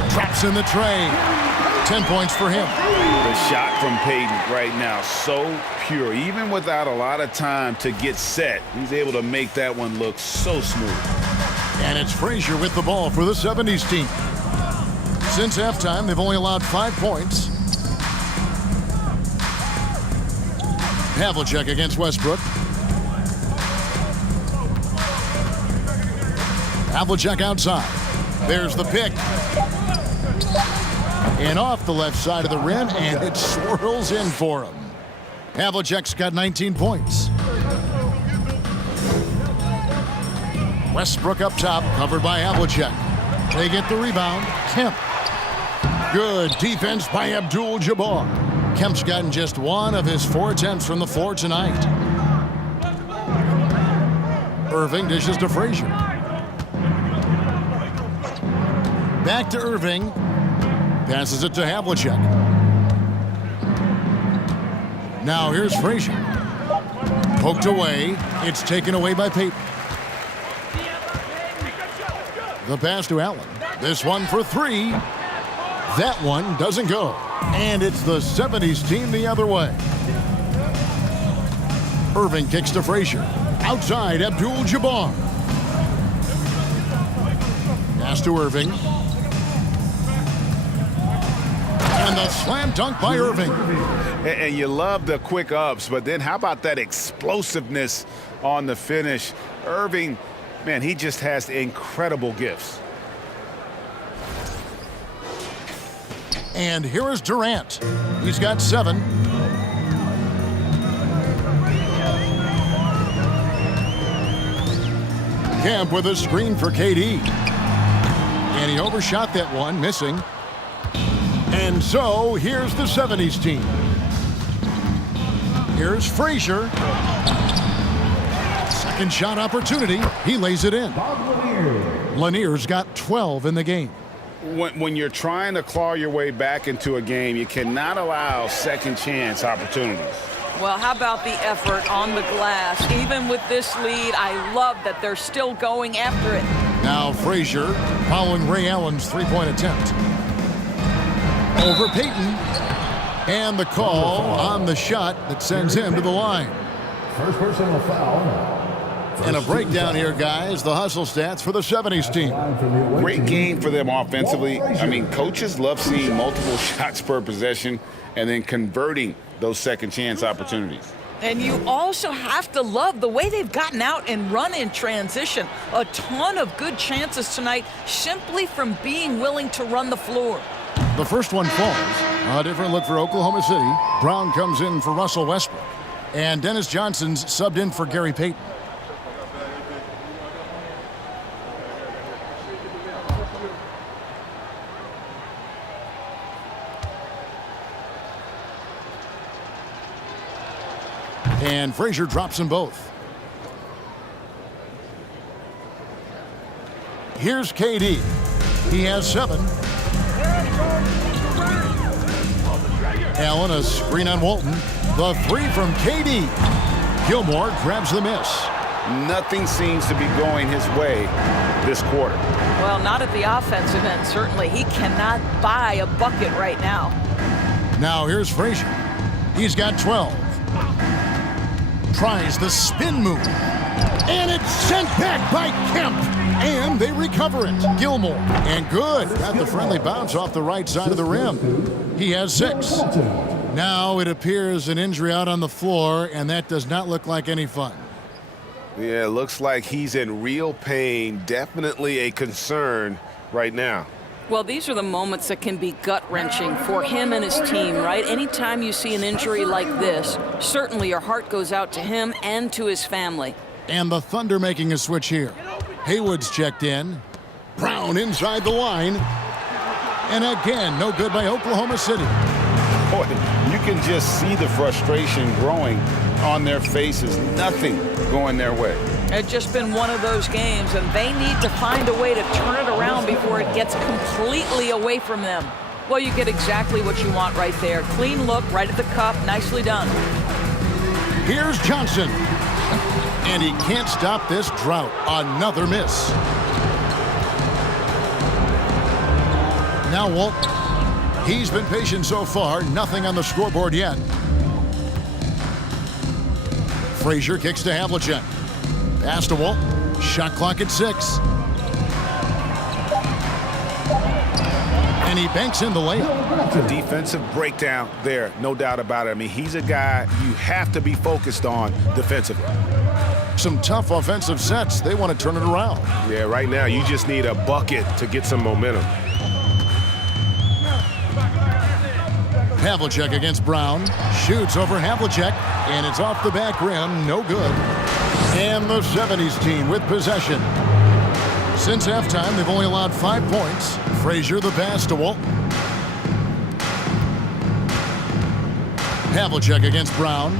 Drops in the tray. 10 points for him. The shot from Payton right now, so pure. Even without a lot of time to get set, he's able to make that one look so smooth. And it's Frazier with the ball for the 70's team. Since halftime, they've only allowed 5 points. Havlicek against Westbrook. Havlicek outside. There's the pick. And off the left side of the rim, and it swirls in for him. Havlicek's got 19 points. Westbrook up top, covered by Havlicek. They get the rebound. Kemp. Good defense by Abdul-Jabbar. Kemp's gotten just 1 of his 4 attempts from the floor tonight. Irving dishes to Frazier. Back to Irving. Passes it to Havlicek. Now here's Frazier. Poked away. It's taken away by Payton. The pass to Allen. This one for 3. That one doesn't go. And it's the 70's team the other way. Irving kicks to Frazier. Outside, Abdul-Jabbar. Pass to Irving. And the slam dunk by Irving. And you love the quick ups, but then how about that explosiveness on the finish? Irving, man, he just has incredible gifts. And here is Durant. He's got 7. Kemp with a screen for KD. And he overshot that one, missing. And so, here's the 70's team. Here's Frazier. Second shot opportunity. He lays it in. Lanier's got 12 in the game. When you're trying to claw your way back into a game, you cannot allow second chance opportunities. Well, how about the effort on the glass? Even with this lead, I love that they're still going after it. Now Frazier following Ray Allen's 3-point attempt. Over Payton. And the call on the shot that sends him to the line. First personal foul. And a breakdown here, guys. The hustle stats for the 70's team. Great game for them offensively. I mean, coaches love seeing multiple shots per possession and then converting those second chance opportunities. And you also have to love the way they've gotten out and run in transition. A ton of good chances tonight simply from being willing to run the floor. The first one falls. A different look for Oklahoma City. Brown comes in for Russell Westbrook. And Dennis Johnson's subbed in for Gary Payton. And Frazier drops them both. Here's KD. He has 7. Allen, a screen on Walton. The 3 from KD. Gilmore grabs the miss. Nothing seems to be going his way this quarter. Well, not at the offensive end, certainly. He cannot buy a bucket right now. Now here's Frazier. He's got 12. Tries the spin move. And it's sent back by Kemp. And they recover it. Gilmore. And good. Got the friendly bounce off the right side of the rim. He has 6. Now it appears an injury out on the floor, and that does not look like any fun. Yeah, looks like he's in real pain. Definitely a concern right now. Well, these are the moments that can be gut-wrenching for him and his team, right? Anytime you see an injury like this, certainly your heart goes out to him and to his family. And the Thunder making a switch here. Haywood's checked in. Brown inside the line. And again, no good by Oklahoma City. Boy, you can just see the frustration growing on their faces. Nothing going their way. It's just been one of those games, and they need to find a way to turn it around before it gets completely away from them. Well, you get exactly what you want right there. Clean look, right at the cup. Nicely done. Here's Johnson. And he can't stop this drought. Another miss. Now Walt. He's been patient so far. Nothing on the scoreboard yet. Frazier kicks to Havlicek. Pass to Walt. Shot clock at 6. And he banks in the layup. The defensive breakdown there, no doubt about it. I mean, he's a guy you have to be focused on defensively. Some tough offensive sets. They want to turn it around. Yeah, right now you just need a bucket to get some momentum. Havlicek against Brown. Shoots over Havlicek. And it's off the back rim. No good. And the 70's team with possession. Since halftime, they've only allowed 5 points. Frazier the pass to Walton. Havlicek against Brown.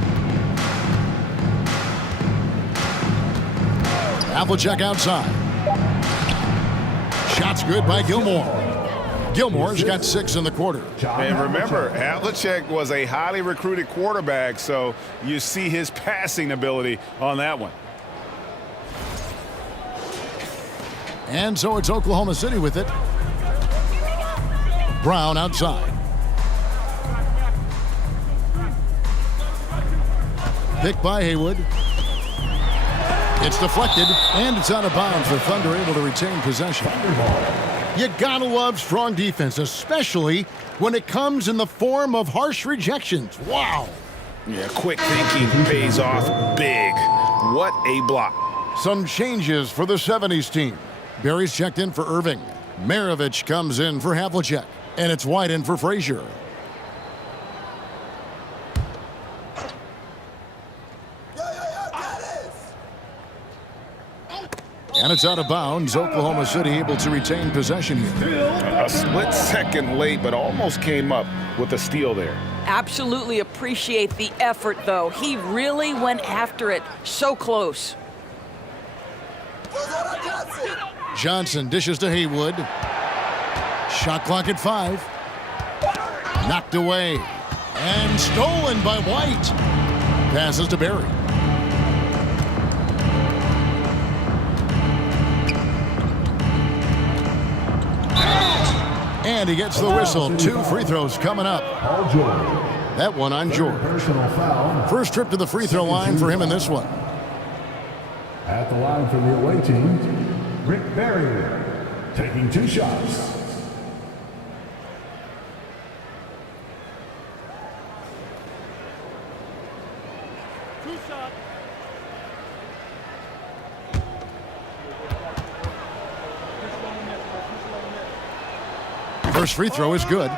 Havlicek outside. Shots good by Gilmore. Gilmore's got 6 in the quarter. And remember, Havlicek was a highly recruited quarterback, so you see his passing ability on that one. And so it's Oklahoma City with it. Brown outside. Picked by Haywood. It's deflected, and it's out of bounds. The Thunder able to retain possession. You gotta love strong defense, especially when it comes in the form of harsh rejections. Wow. Yeah, quick thinking pays off big. What a block. Some changes for the 70's team. Barry's checked in for Irving. Maravich comes in for Havlicek. And it's White in for Frazier. And it's out of bounds. Oklahoma City able to retain possession here. A split second late, but almost came up with a steal there. Absolutely appreciate the effort, though. He really went after it. So close. Johnson dishes to Haywood. Shot clock at 5. Knocked away. And stolen by White. Passes to Barry. And he gets the whistle. 2 free throws coming up. That one on George. First trip to the free throw line for him in this one. At the line for the away team, Rick Barry, taking 2 shots. First free throw is good.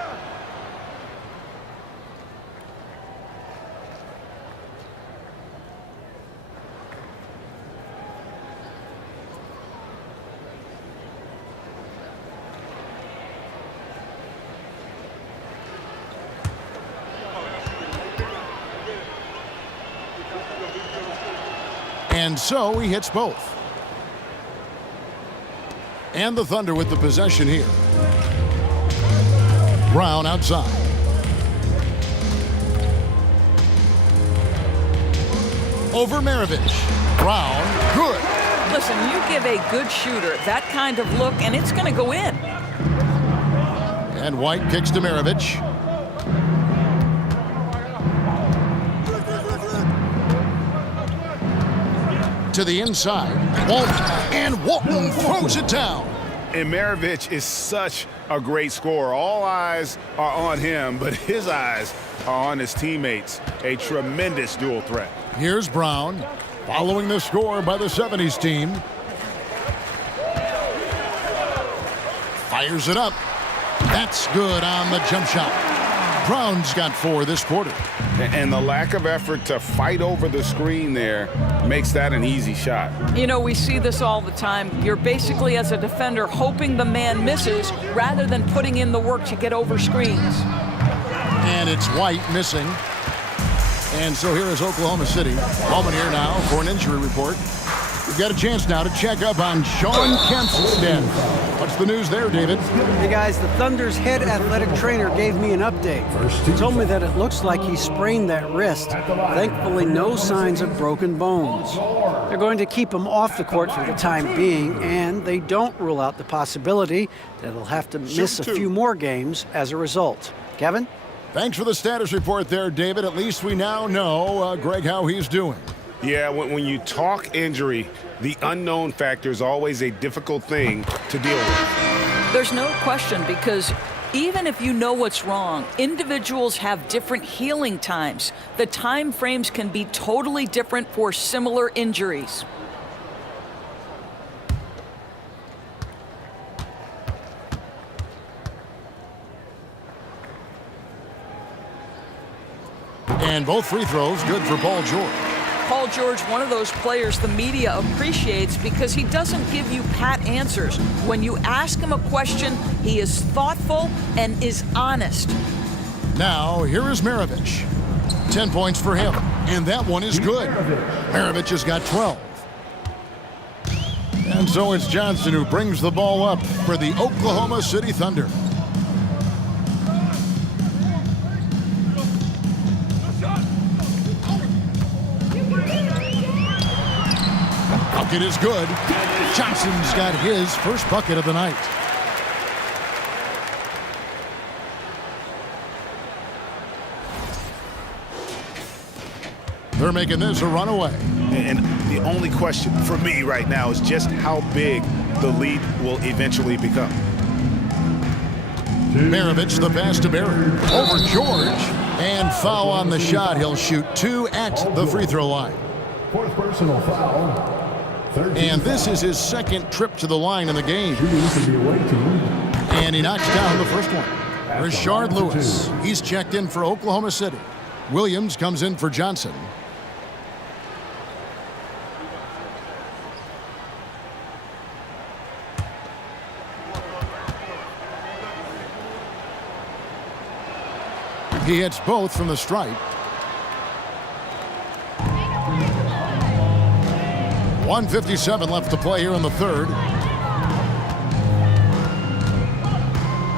And so he hits both. And the Thunder with the possession here. Brown outside. Over Maravich. Brown, good. Listen, you give a good shooter that kind of look, and it's going to go in. And White kicks to Maravich. to the inside. Walton, and Walton throws it down. And Maravich is such a great scorer. All eyes are on him, but his eyes are on his teammates. A tremendous dual threat. Here's Brown, following the score by the 70's team. Fires it up. That's good on the jump shot. Brown's got 4 this quarter. And the lack of effort to fight over the screen there makes that an easy shot. You know, we see this all the time. You're basically, as a defender, hoping the man misses rather than putting in the work to get over screens. And it's White missing. And so here is Oklahoma City. Bowman here now for an injury report. We've got a chance now to check up on Sean Kemp's status. What's the news there, David? Hey guys, the Thunder's head athletic trainer gave me an update. He told me that it looks like he sprained that wrist. Thankfully, no signs of broken bones. They're going to keep him off the court for the time being, and they don't rule out the possibility that he'll have to miss a few more games as a result. Kevin? Thanks for the status report there, David. At least we now know, Greg, how he's doing. Yeah, when you talk injury, the unknown factor is always a difficult thing to deal with. There's no question, because even if you know what's wrong, individuals have different healing times. The time frames can be totally different for similar injuries. And both free throws good for Paul George. Paul George, one of those players the media appreciates because he doesn't give you pat answers. When you ask him a question, he is thoughtful and is honest. Now, here is Maravich. 10 points for him, and that one is good. Maravich has got 12. And so it's Johnson who brings the ball up for the Oklahoma City Thunder. Bucket is good. Johnson's got his first bucket of the night. They're making this a runaway. And the only question for me right now is just how big the lead will eventually become. Maravich, the pass to Barry. Over George. And foul on the shot. He'll shoot 2 at the free throw line. Fourth personal foul. And this is his second trip to the line in the game. And he knocks down the first one. Rashard Lewis. He's checked in for Oklahoma City. Williams comes in for Johnson. He hits both from the stripe. 1:57 left to play here in the third.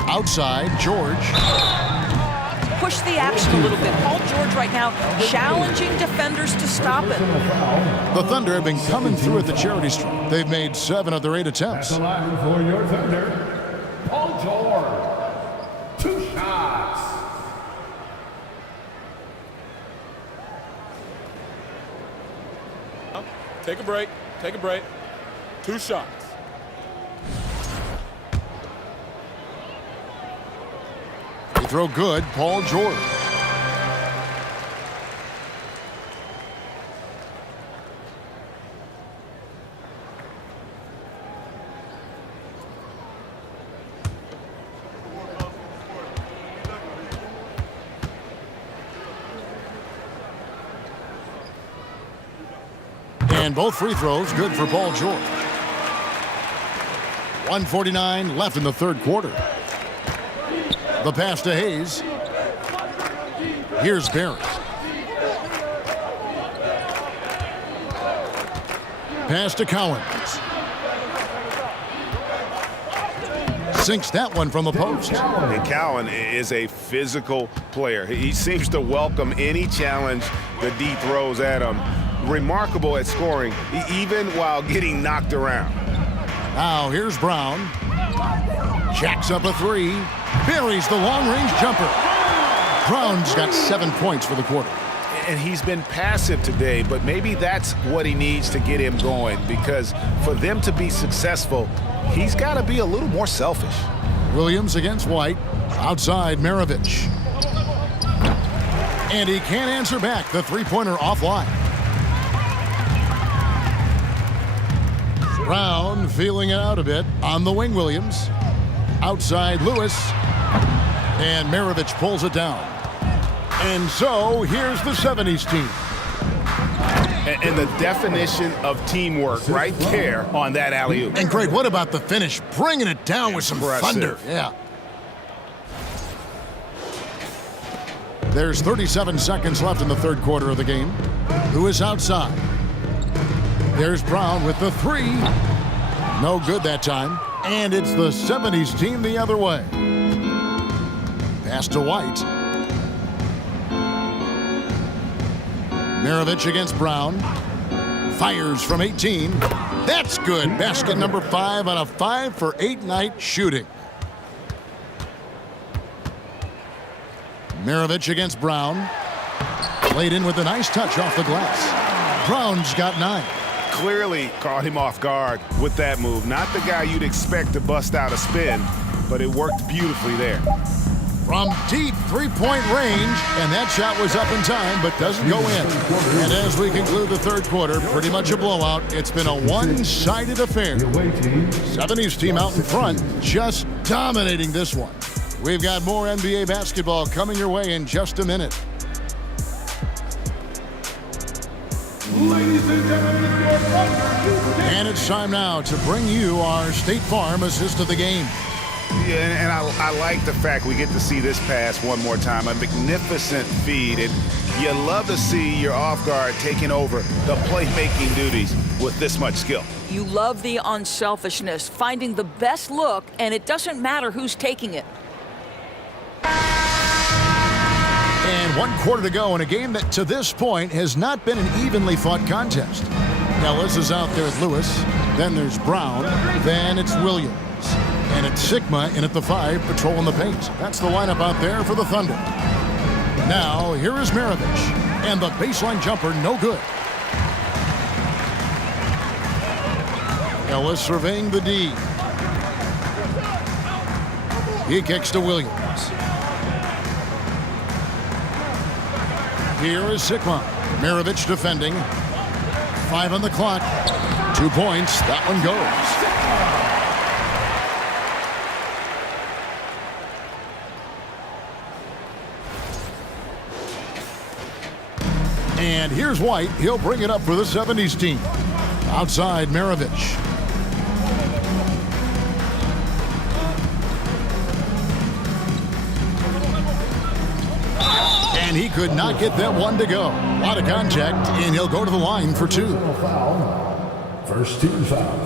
Outside, George. Push the action a little bit. Paul George right now challenging defenders to stop it. The Thunder have been coming through at the charity stripe. They've made 7 of their 8 attempts. At the line for your Thunder, Paul George. 2 shots. Take a break. Take a break. 2 shots. Free throw good, Paul George. And both free throws good for Paul George. 1:49 left in the third quarter. The pass to Hayes. Here's Barrett. Pass to Cowens. Sinks that one from the post. And Cowan is a physical player. He seems to welcome any challenge the D throws at him. Remarkable at scoring, even while getting knocked around. Now here's Brown. Jacks up a 3. Buries the long-range jumper. Brown's got 7 points for the quarter. And he's been passive today, but maybe that's what he needs to get him going, because for them to be successful, he's got to be a little more selfish. Williams against White. Outside Maravich. And he can't answer back. The three-pointer offline. Brown feeling it out a bit on the wing. Williams. Outside Lewis. And Maravich pulls it down. And so here's the 70's team. And the definition of teamwork right there on that alley-oop. And Greg, what about the finish? Bringing it down with some thunder. Yeah. There's 37 seconds left in the third quarter of the game. Lewis outside. There's Brown with the three. No good that time. And it's the 70's team the other way. Pass to White. Maravich against Brown. Fires from 18. That's good. Basket number 5 on a 5 for 8 night shooting. Maravich against Brown. Played in with a nice touch off the glass. Brown's got 9. Clearly caught him off guard with that move. Not the guy you'd expect to bust out a spin, but it worked beautifully there. From deep three-point range, and that shot was up in time, but doesn't go in. And as we conclude the third quarter, pretty much a blowout. It's been a one-sided affair. 70's team out in front, just dominating this one. We've got more NBA basketball coming your way in just a minute. And it's time now to bring you our State Farm assist of the game. Yeah, and I like the fact we get to see this pass one more time. A magnificent feed, and you love to see your off guard taking over the playmaking duties with this much skill. You love the unselfishness, finding the best look, and it doesn't matter who's taking it. And 1 quarter to go in a game that to this point has not been an evenly fought contest. Ellis is out there with Lewis. Then there's Brown. Then it's Williams. And it's Sigma in at the 5, patrolling the paint. That's the lineup out there for the Thunder. Now, here is Maravich. And the baseline jumper, no good. Ellis surveying the D. He kicks to Williams. Here is Sigma. Maravich defending. 5 on the clock. 2 points. That one goes. And here's White. He'll bring it up for the 70's team. Outside Maravich. And he could not get that one to go. A lot of contact, and he'll go to the line for 2. First team foul.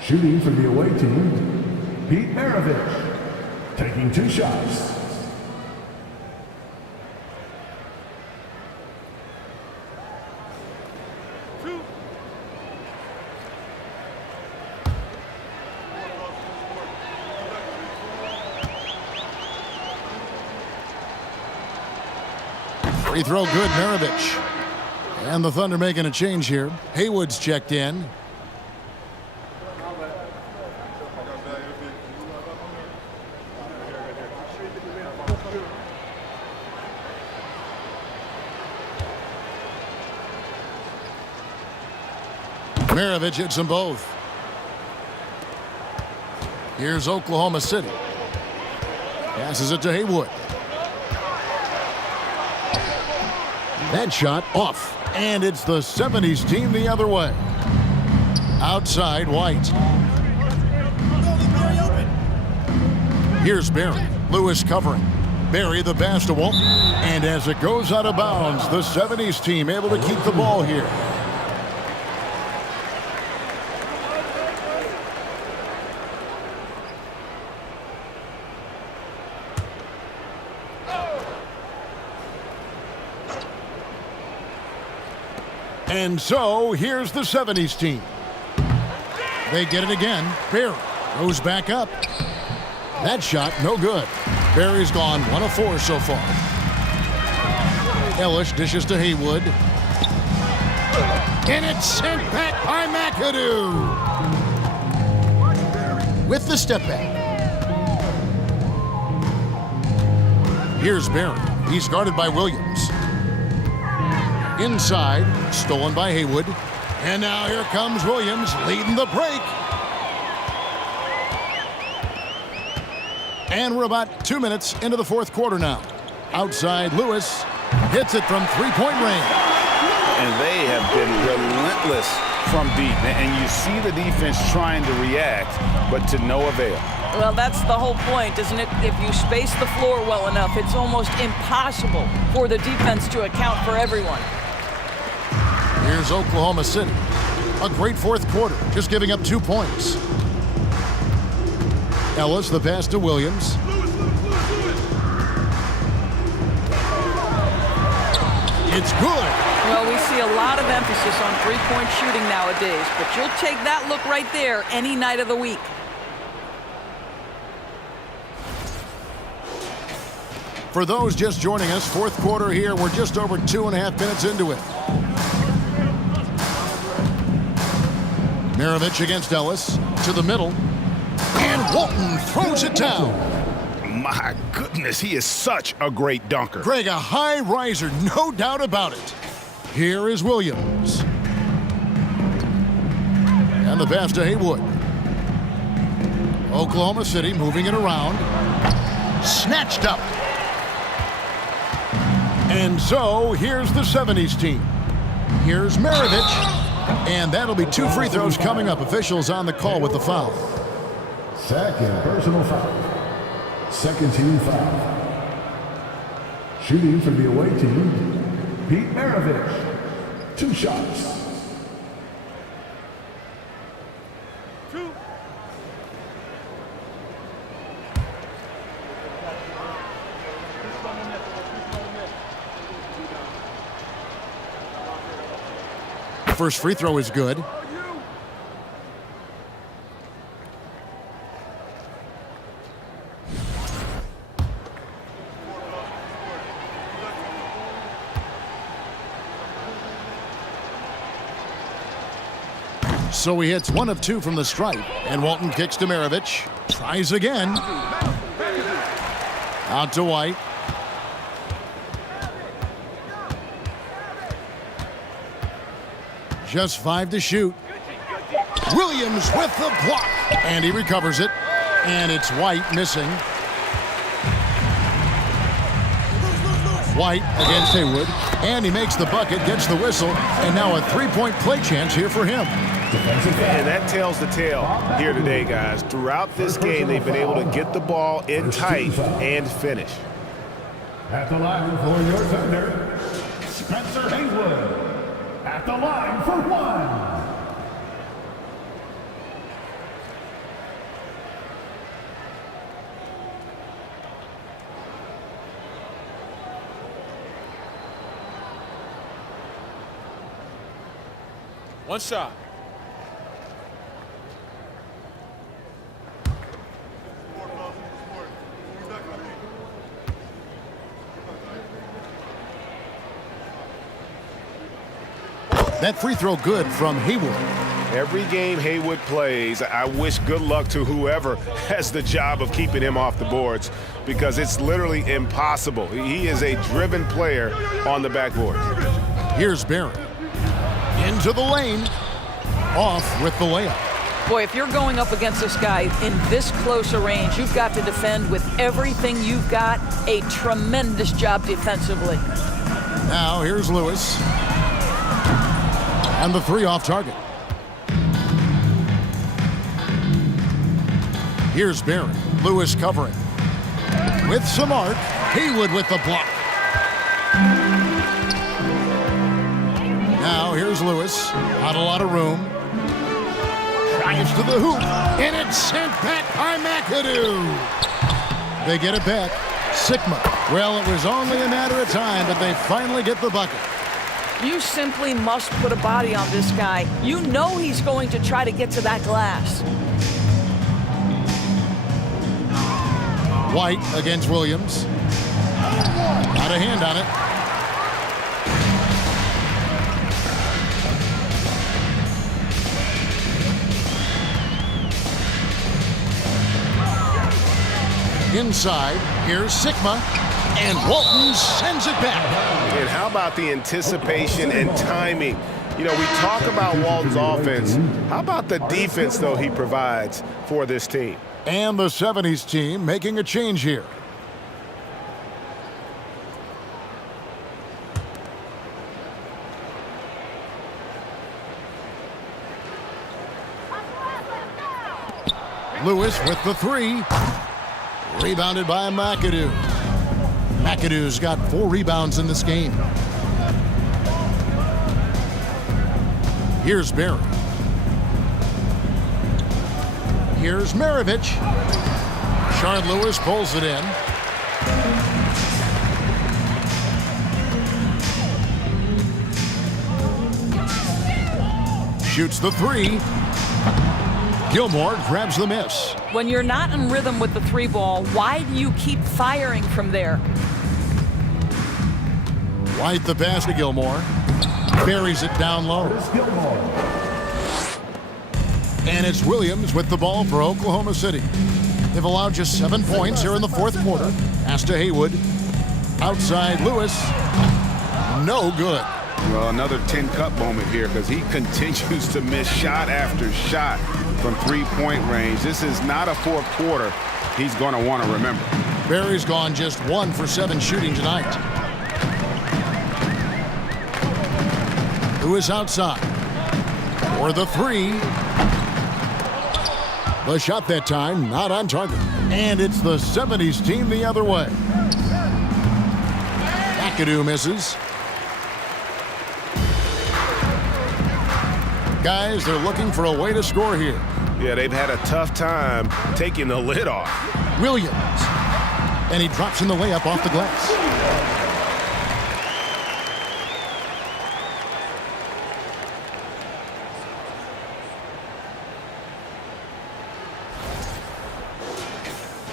Shooting for the away team, Pete Maravich. Taking 2 shots. Free throw good, Maravich. And the Thunder making a change here. Haywood's checked in. Maravich hits them both. Here's Oklahoma City. Passes it to Haywood. That shot off. And it's the 70's team the other way. Outside White. Here's Barry. Lewis covering. Barry the pass to Walton. And as it goes out of bounds, the 70's team able to keep the ball here. And so, here's the 70's team. They get it again. Barry goes back up. That shot, no good. Barry's gone 1 of 4 so far. Ellis dishes to Haywood. And it's sent back by McAdoo. With the step back. Here's Barry. He's guarded by Williams. Inside, stolen by Haywood. And now here comes Williams leading the break. And we're about 2 minutes into the fourth quarter now. Outside, Lewis hits it from three-point range. And they have been relentless from deep. And you see the defense trying to react, but to no avail. Well, that's the whole point, isn't it? If you space the floor well enough, it's almost impossible for the defense to account for everyone. Here's Oklahoma City. A great fourth quarter, just giving up 2 points. Ellis, the pass to Williams. It's good. Well, we see a lot of emphasis on three-point shooting nowadays, but you'll take that look right there any night of the week. For those just joining us, fourth quarter here. We're just over 2.5 minutes into it. Maravich against Ellis to the middle. And Walton throws it down. My goodness, he is such a great dunker. Greg, a high riser, no doubt about it. Here is Williams. And the pass to Haywood. Oklahoma City moving it around. Snatched up. And so, here's the 70's team. Here's Maravich. And that'll be 2 free throws coming up. Officials on the call with the foul. Second personal foul. Second team foul. Shooting for the away team, Pete Maravich. 2 shots. First free throw is good. So he hits 1 of 2 from the stripe. And Walton kicks to Maravich. Tries again. Out to White. Just 5 to shoot. Williams with the block. And he recovers it. And it's White missing. White against Haywood. And he makes the bucket, gets the whistle. And now a 3-point play chance here for him. And that tells the tale here today, guys. Throughout this game, they've been able to get the ball in tight and finish. At the line for your defender, Spencer Haywood. At the line for 1. One shot. That free throw good from Haywood. Every game Haywood plays, I wish good luck to whoever has the job of keeping him off the boards, because it's literally impossible. He is a driven player on the backboard. Here's Barry. Into the lane. Off with the layup. Boy, if you're going up against this guy in this close a range, you've got to defend with everything you've got. A tremendous job defensively. Now here's Lewis. And the 3 off target. Here's Barry. Lewis covering. With some arc. Haywood with the block. Now here's Lewis. Not a lot of room. Drives to the hoop. And it's sent back by McAdoo. They get it back. Sigma. Well, it was only a matter of time, but they finally get the bucket. You simply must put a body on this guy. You know he's going to try to get to that glass. White against Williams. Got a hand on it. Inside, here's Sigma, and Walton sends it back. And how about the anticipation and timing? You know, we talk about Walton's offense. How about the defense, though, he provides for this team? And the 70's team making a change here. Lewis with the three. Rebounded by McAdoo. McAdoo's got 4 rebounds in this game. Here's Barry. Here's Maravich. Shard Lewis pulls it in. Shoots the three. Gilmore grabs the miss. When you're not in rhythm with the 3 ball, why do you keep firing from there? White the pass to Gilmore. Buries it down low. And it's Williams with the ball for Oklahoma City. They've allowed just 7 points here in the 4th quarter. Pass to Haywood. Outside Lewis. No good. Well, another 10-cup moment here because he continues to miss shot after shot from 3-point range. This is not a 4th quarter he's going to want to remember. Barry's gone just 1 for 7 shooting tonight. Lewis outside. For the three. The shot that time not on target. And it's the 70's team the other way. McAdoo misses. Guys, they're looking for a way to score here. Yeah, they've had a tough time taking the lid off. Williams. And he drops in the layup off the glass.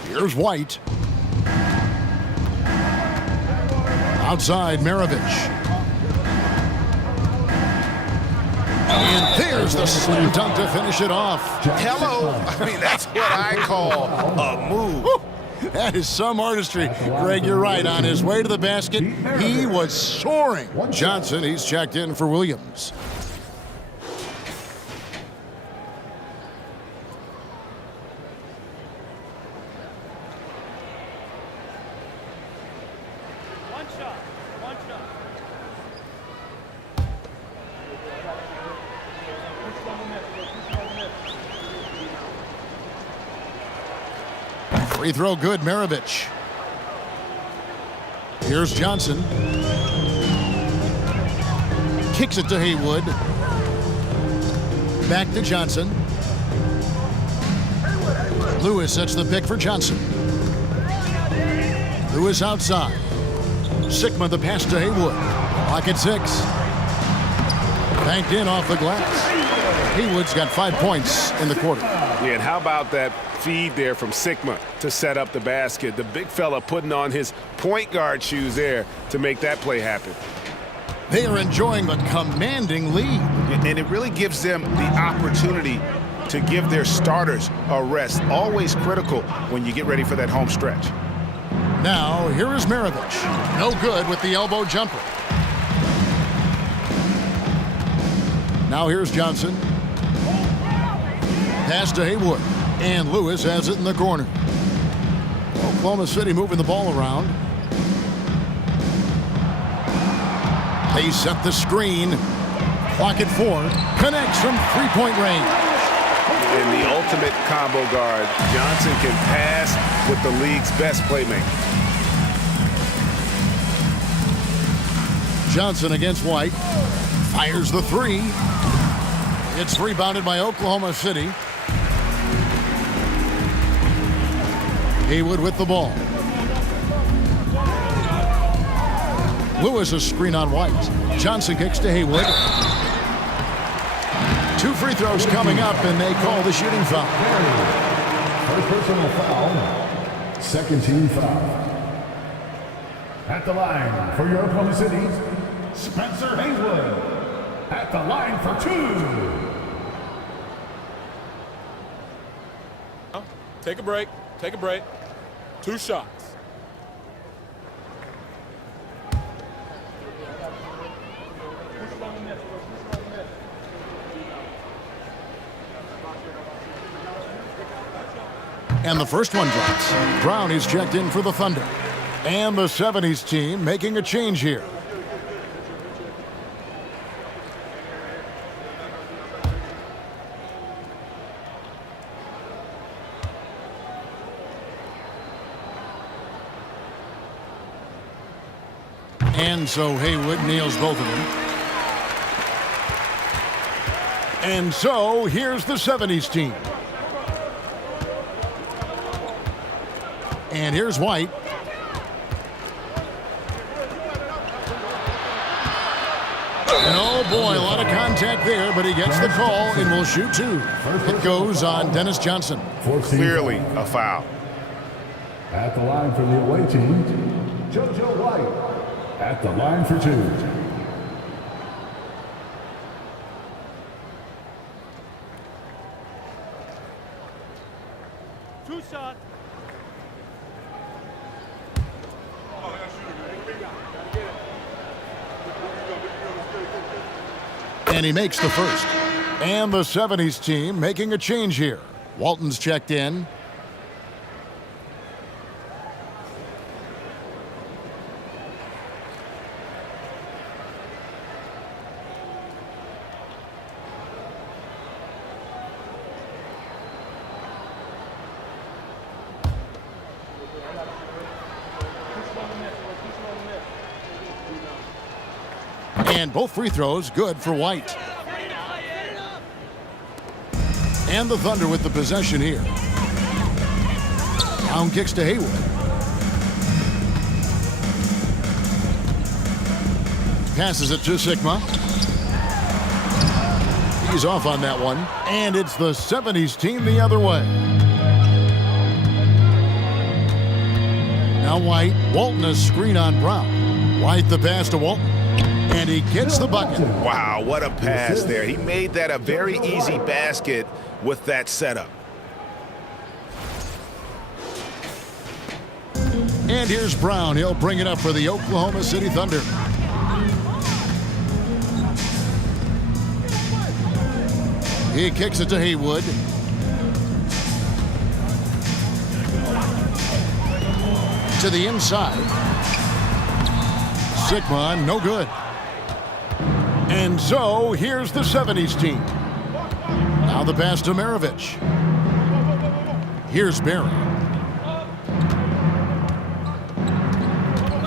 Here's White. Outside, Maravich. And there's the slam dunk to finish it off. Hello. I mean, that's what I call a move. Woo! That is some artistry. Greg, you're right. On his way to the basket, he was soaring. Johnson, he's checked in for Williams. Free throw good, Maravich. Here's Johnson. Kicks it to Haywood. Back to Johnson. Lewis sets the pick for Johnson. Lewis outside. Sigma the pass to Haywood. Pocket 6. Banked in off the glass. Haywood's got 5 points in the quarter. Yeah, and how about that feed there from Sigma to set up the basket? The big fella putting on his point guard shoes there to make that play happen. They are enjoying the commanding lead. And it really gives them the opportunity to give their starters a rest. Always critical when you get ready for that home stretch. Now, here is Maravich. No good with the elbow jumper. Now here's Johnson. Pass to Haywood. And Lewis has it in the corner. Oklahoma City moving the ball around. They set the screen. Clock at 4. Connects from 3-point range. In the ultimate combo guard, Johnson can pass with the league's best playmaker. Johnson against White. Fires the 3. It's rebounded by Oklahoma City. Haywood with the ball. Lewis a screen on White. Johnson kicks to Haywood. 2 free throws coming up, and they call the shooting foul. First personal foul. Second team foul. At the line for your Oklahoma City, Spencer Haywood. At the line for 2. Take a break. Take a break. 2 shots. And the first one drops. Brown is checked in for the Thunder. And the 70's team making a change here. And so Haywood nails both of them. And so here's the 70's team. And here's White. And oh boy, a lot of contact there, but he gets the call and will shoot 2. It goes on Dennis Johnson. Clearly a foul. At the line for the away team, JoJo White. At the line for 2. And he makes the first. And the 70's team making a change here. Walton's checked in. And both free throws good for White. And the Thunder with the possession here. Down kicks to Haywood. Passes it to Sigma. He's off on that one. And it's the 70's team the other way. Now White. Walton a screen on Brown. White the pass to Walton. And he gets the bucket. Wow, what a pass there. He made that a very easy basket with that setup. And here's Brown. He'll bring it up for the Oklahoma City Thunder. He kicks it to Haywood. To the inside. Sigma, no good. And so, here's the 70's team. Now the pass to Maravich. Here's Barry.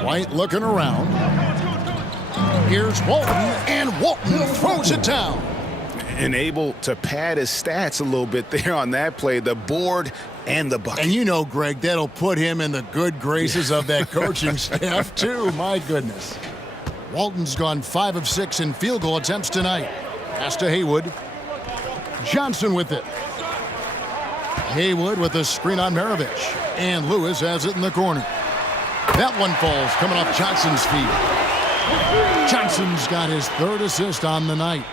White looking around. Here's Walton, and Walton throws it down. And able to pad his stats a little bit there on that play, the board and the bucket. And you know, Greg, that'll put him in the good graces of that coaching staff, too. My goodness. Walton's gone 5 of 6 in field goal attempts tonight. Pass to Haywood. Johnson with it. Haywood with a screen on Maravich. And Lewis has it in the corner. That one falls coming off Johnson's feet. Johnson's got his 3rd assist on the night.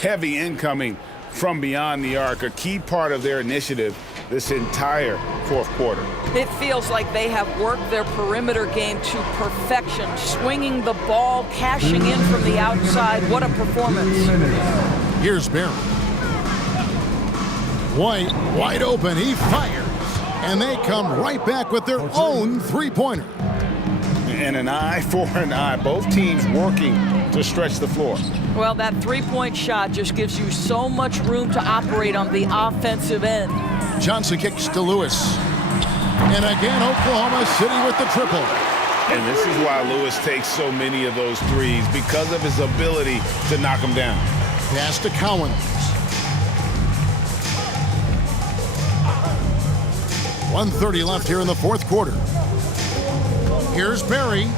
Heavy incoming from beyond the arc, a key part of their initiative this entire 4th quarter. It feels like they have worked their perimeter game to perfection, swinging the ball, cashing in from the outside. What a performance. Here's Barry. White, wide open, he fires. And they come right back with their own 3-pointer. And an eye for an eye. Both teams working to stretch the floor. Well, that 3-point shot just gives you so much room to operate on the offensive end. Johnson kicks to Lewis. And again, Oklahoma City with the triple. And this is why Lewis takes so many of those threes, because of his ability to knock them down. Pass to Cowens. 1:30 left here in the 4th quarter. Here's Barry.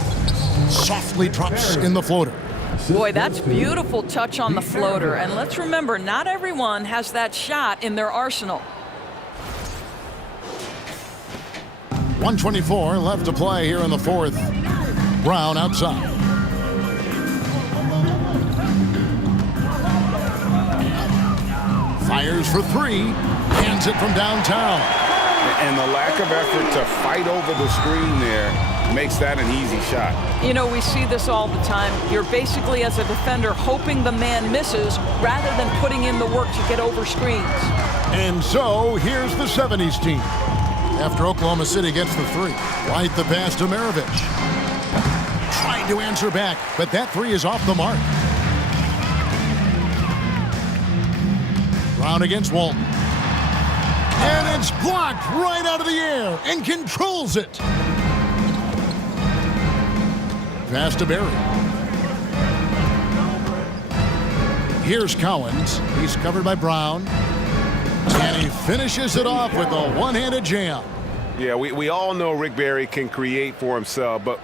Softly drops in the floater. Boy, that's beautiful touch on the floater. And let's remember, not everyone has that shot in their arsenal. 1:24 left to play here in the 4th. Brown outside. Fires for 3. Hands it from downtown. And the lack of effort to fight over the screen there makes that an easy shot. You know, we see this all the time. You're basically, as a defender, hoping the man misses rather than putting in the work to get over screens. And so, here's the 70s team. After Oklahoma City gets the three, right the pass to Maravich. Trying to answer back, but that three is off the mark. Brown against Walton. And it's blocked right out of the air and controls it. Pass to Berry. Here's Cowens. He's covered by Brown. And he finishes it off with a one-handed jam. Yeah, we all know Rick Barry can create for himself, but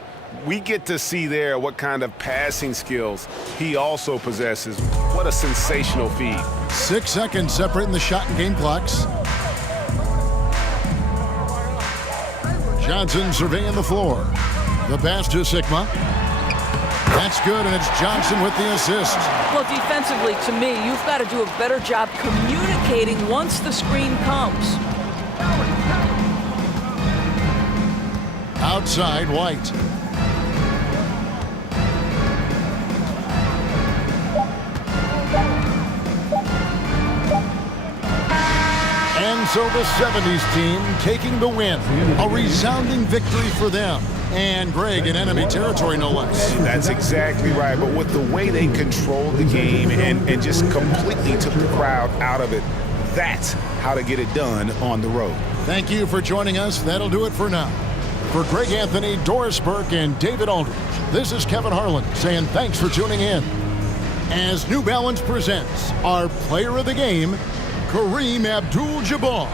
we get to see there what kind of passing skills he also possesses. What a sensational feed. 6 seconds separating the shot and game clocks. Johnson surveying the floor. The pass to Sikma. That's good, and it's Johnson with the assist. Well, defensively, to me, you've got to do a better job communicating once the screen comes. Outside, White. And so the 70s team taking the win. A resounding victory for them. And Greg in enemy territory, no less. That's exactly right. But with the way they controlled the game and just completely took the crowd out of it, that's how to get it done on the road. Thank you for joining us. That'll do it for now. For Greg Anthony, Doris Burke, and David Aldridge, this is Kevin Harlan saying thanks for tuning in. As New Balance presents our player of the game, Kareem Abdul-Jabbar.